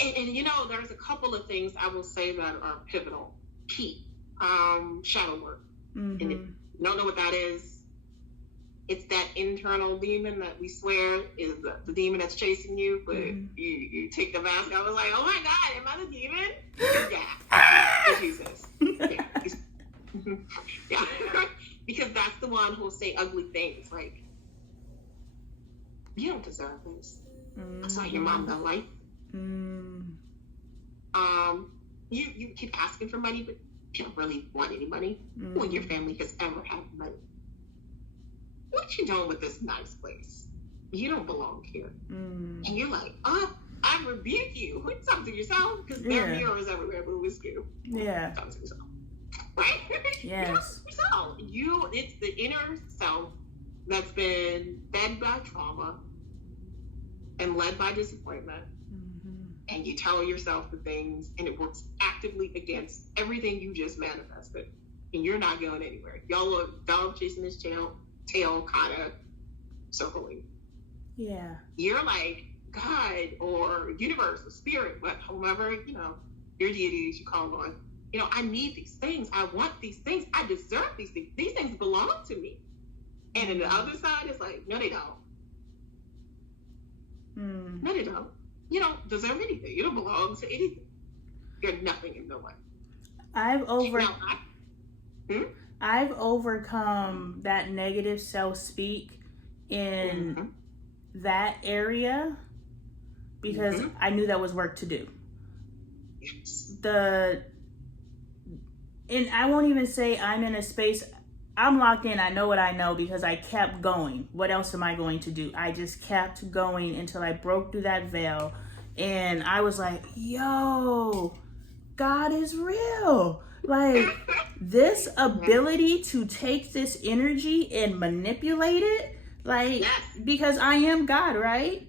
And there's a couple of things I will say that are pivotal, key. Shadow work. And if you don't know what that is, it's that internal demon that we swear is the demon that's chasing you, but you take the mask. I was like, oh my God, am I the demon? Yeah. It's Jesus. Yeah. Because that's the one who will say ugly things like, you don't deserve this. That's not your mom that life. You keep asking for money, but you don't really want any money. Who in your family has ever had money? What you doing with this nice place? you don't belong here. And you're like, oh, I rebuke you. Talk to yourself, because there are mirrors everywhere, but it's you. Yeah. Talk to yourself. Right? Yes. It's the inner self that's been fed by trauma and led by disappointment. And you tell yourself the things, and it works actively against everything you just manifested. And you're not going anywhere. Y'all look dog chasing his tail kind of circling. Yeah. You're like, God or universe or spirit, whomever, your deities you call on. I need these things. I want these things. I deserve these things. These things belong to me. And then the other side is like, no, they don't. No, they don't. You don't deserve anything. You don't belong to anything. You're nothing and no one. I've overcome that negative self-speak in that area because I knew that was work to do. Yes. And I won't even say I'm in a space, I'm locked in, I know what I know because I kept going. What else am I going to do? I just kept going until I broke through that veil. And I was like, yo, God is real. Like, this ability to take this energy and manipulate it, like, because I am God, right?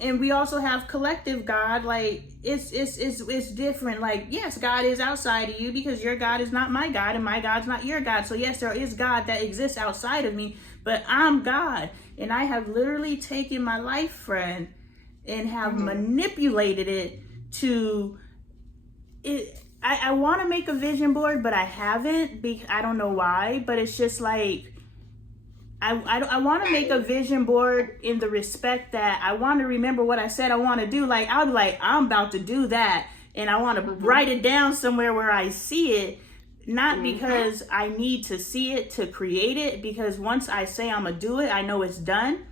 And we also have collective God. Like, it's different. Like, yes, God is outside of you because your God is not my God and my God's not your God. So yes, there is God that exists outside of me, but I'm God. And I have literally taken my life friend and have manipulated it to it. I want to make a vision board, but I haven't. I don't know why, but it's just like, I want to make a vision board in the respect that I want to remember what I said I want to do. Like, I'll be like, I'm about to do that. And I want to write it down somewhere where I see it. Not because I need to see it to create it. Because once I say I'm going to do it, I know it's done.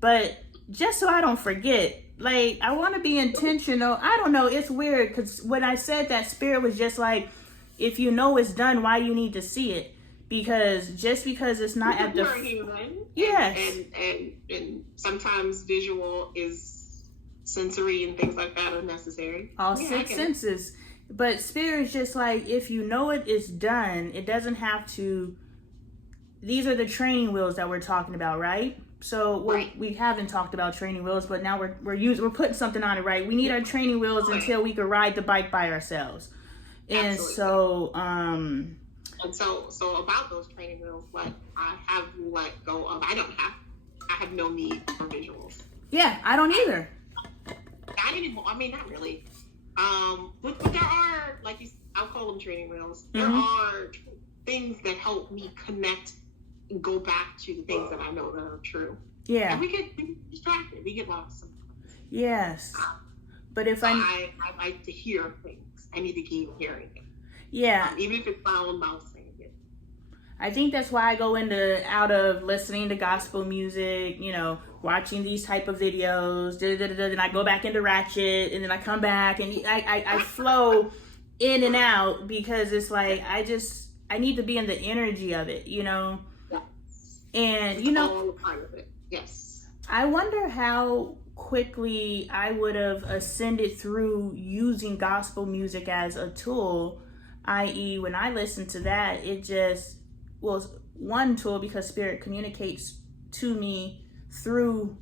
But just so I don't forget, like, I want to be intentional. I don't know. It's weird because when I said that, spirit was just like, if you know it's done, why do you need to see it? Because just because it's not at the yes, and sometimes visual is sensory and things like that are necessary. All six senses, but spirit's just like, if you know it is done, it doesn't have to. These are the training wheels that we're talking about, right? So we haven't talked about training wheels, but now we're putting something on it, right? We need our training wheels until we can ride the bike by ourselves, and so And so about those training wheels, what I have let go of, I have no need for visuals. Yeah, I don't either. I mean, not really. But there are, I'll call them training wheels. There are things that help me connect and go back to the things that I know that are true. Yeah. And we get distracted. We get lost sometimes. Yes. But if I like to hear things. I need to keep hearing it. Yeah. Even if it's my own mouth saying it. I think that's why I go out of listening to gospel music, watching these type of videos, then I go back into Ratchet, and then I come back, and I flow in and out because it's like, I need to be in the energy of it, Yes. And, all part of it. Yes. I wonder how quickly I would have ascended through using gospel music as a tool, i.e. when I listen to that, it just was one tool because spirit communicates to me through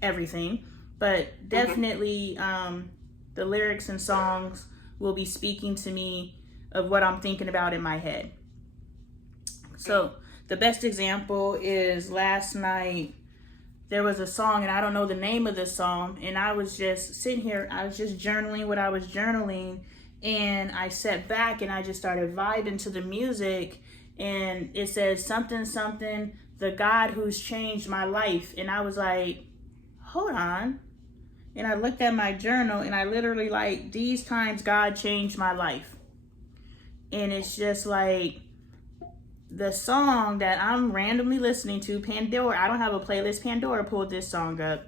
everything, but definitely the lyrics and songs will be speaking to me of what I'm thinking about in my head. So the best example is last night there was a song, and I don't know the name of the song, and I was just sitting here, I was just journaling what I was journaling, and I sat back and I just started vibing to the music, and it says something, the God who's changed my life. And I was like, hold on. And I looked at my journal, and I literally these times God changed my life. And it's just like the song that I'm randomly listening to, Pandora. I don't have a playlist. Pandora pulled this song up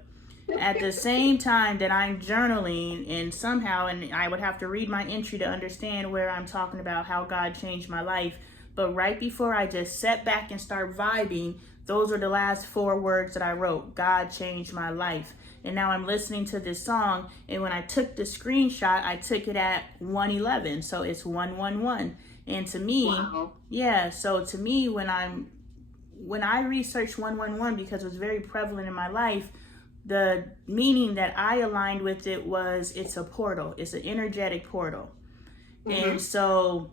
at the same time that I'm journaling, and somehow, and I would have to read my entry to understand where I'm talking about how God changed my life. But right before I just sat back and start vibing, those are the last 4 words that I wrote. God changed my life. And now I'm listening to this song, and when I took the screenshot, I took it at 111. So it's 111. And to me, Wow. yeah, so to me, when I researched 111, because it was very prevalent in my life, the meaning that I aligned with it was it's a portal. It's an energetic portal. And so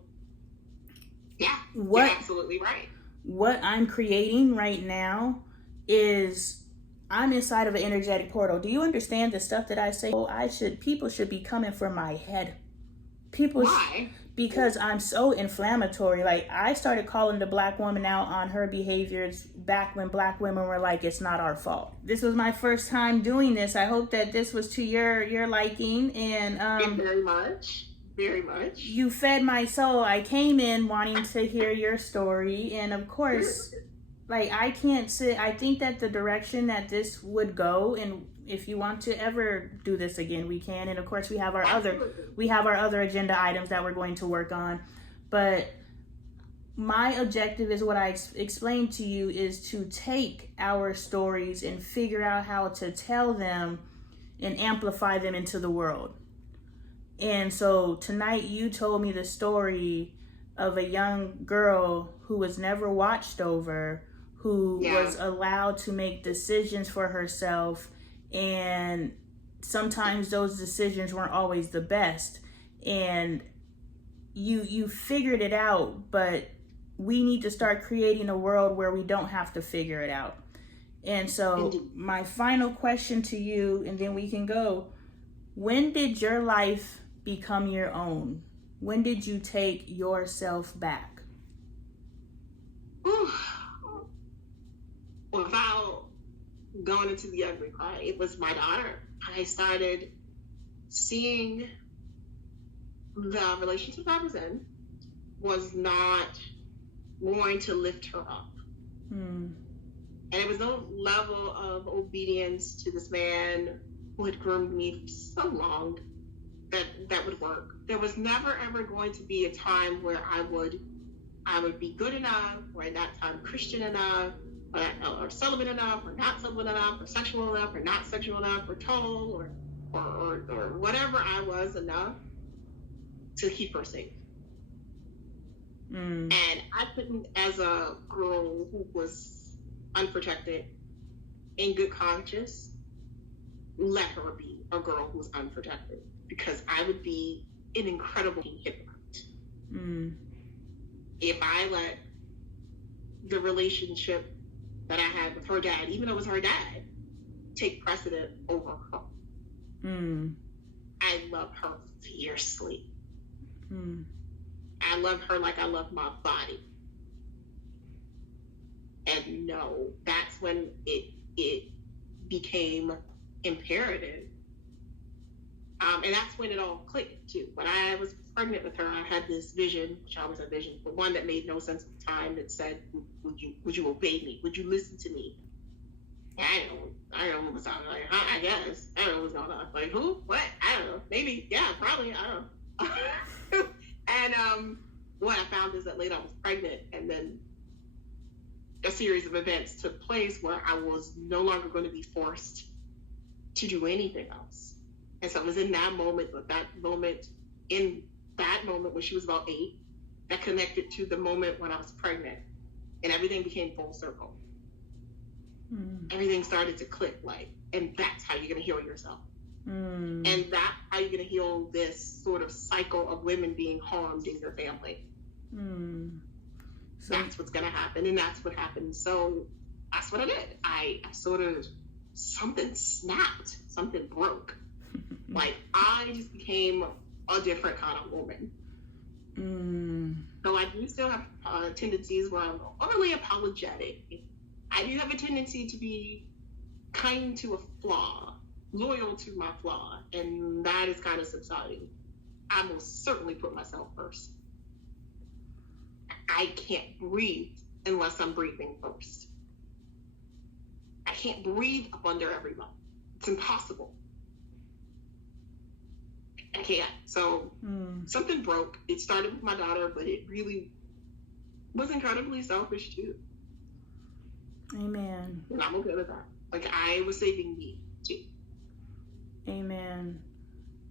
yeah, what you're absolutely right. What I'm creating right now is I'm inside of an energetic portal. Do you understand the stuff that I say? People should be coming for my head. Why? Because I'm so inflammatory. Like, I started calling the black woman out on her behaviors back when black women were like, it's not our fault. This was my first time doing this. I hope that this was to your liking. And very much. Very much. You fed my soul. I came in wanting to hear your story. And of course, like, I can't sit. I think that the direction that this would go, and if you want to ever do this again, we can. And of course, we have our other agenda items that we're going to work on. But my objective is what I explained to you, is to take our stories and figure out how to tell them and amplify them into the world. And so tonight you told me the story of a young girl who was never watched over, who was allowed to make decisions for herself, and sometimes those decisions weren't always the best. And you figured it out, but we need to start creating a world where we don't have to figure it out. And so my final question to you, and then we can go, when did your life become your own? When did you take yourself back? Without going into the ugly part, it was my daughter. I started seeing the relationship I was in was not going to lift her up. And it was no level of obedience to this man who had groomed me for so long that would work. There was never ever going to be a time where I would be good enough, or at that time Christian enough, or celibate enough, or not celibate enough, or sexual enough, or not sexual enough, or tall, or whatever I was enough to keep her safe. And I couldn't, as a girl who was unprotected, in good conscience, let her be a girl who was unprotected, because I would be an incredible hypocrite if I let the relationship that I had with her dad, even though it was her dad, take precedent over her. I love her fiercely. I love her like I love my body. And no, that's when it became imperative. And that's when it all clicked too. When I was pregnant with her, I had this vision, which I always had vision, but one that made no sense at the time, that said, would you obey me? Would you listen to me? And I don't know what was on. Like, I guess. I don't know what's going on. Like, who? What? I don't know. Maybe. Yeah, probably. I don't know. And what I found is that later I was pregnant, and then a series of events took place where I was no longer going to be forced to do anything else. And so it was in that moment when she was about 8, that connected to the moment when I was pregnant, and everything became full circle. Everything started to click, like, and that's how you're going to heal yourself. And that's how you're going to heal this sort of cycle of women being harmed in your family. So that's what's going to happen, and that's what happened. So that's what I did. I sort of, something snapped, something broke. Like, I just became a different kind of woman. So I do still have tendencies where I'm overly apologetic. I do have a tendency to be kind to a flaw, loyal to my flaw, and that is kind of subsiding. I most certainly put myself first. I can't breathe unless I'm breathing first. I can't breathe up under everyone. It's impossible. I can't. So something broke. It started with my daughter, but it really was incredibly selfish too. Amen. And I'm okay with that. Like, I was saving me too. Amen.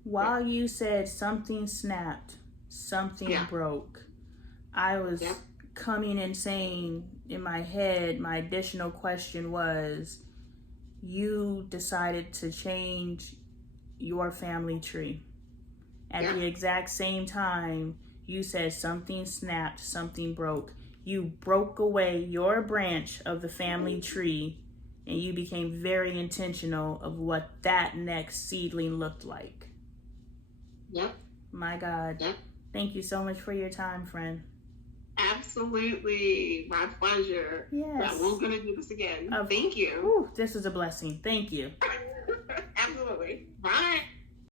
While you said something snapped, something broke, I was coming and saying in my head, my additional question was, you decided to change your family tree. At the exact same time, you said something snapped, something broke. You broke away your branch of the family tree, and you became very intentional of what that next seedling looked like. Yep. My God. Yep. Thank you so much for your time, friend. Absolutely. My pleasure. Yes. We're going to do this again. Thank you. Whew, this is a blessing. Thank you. Absolutely. Bye.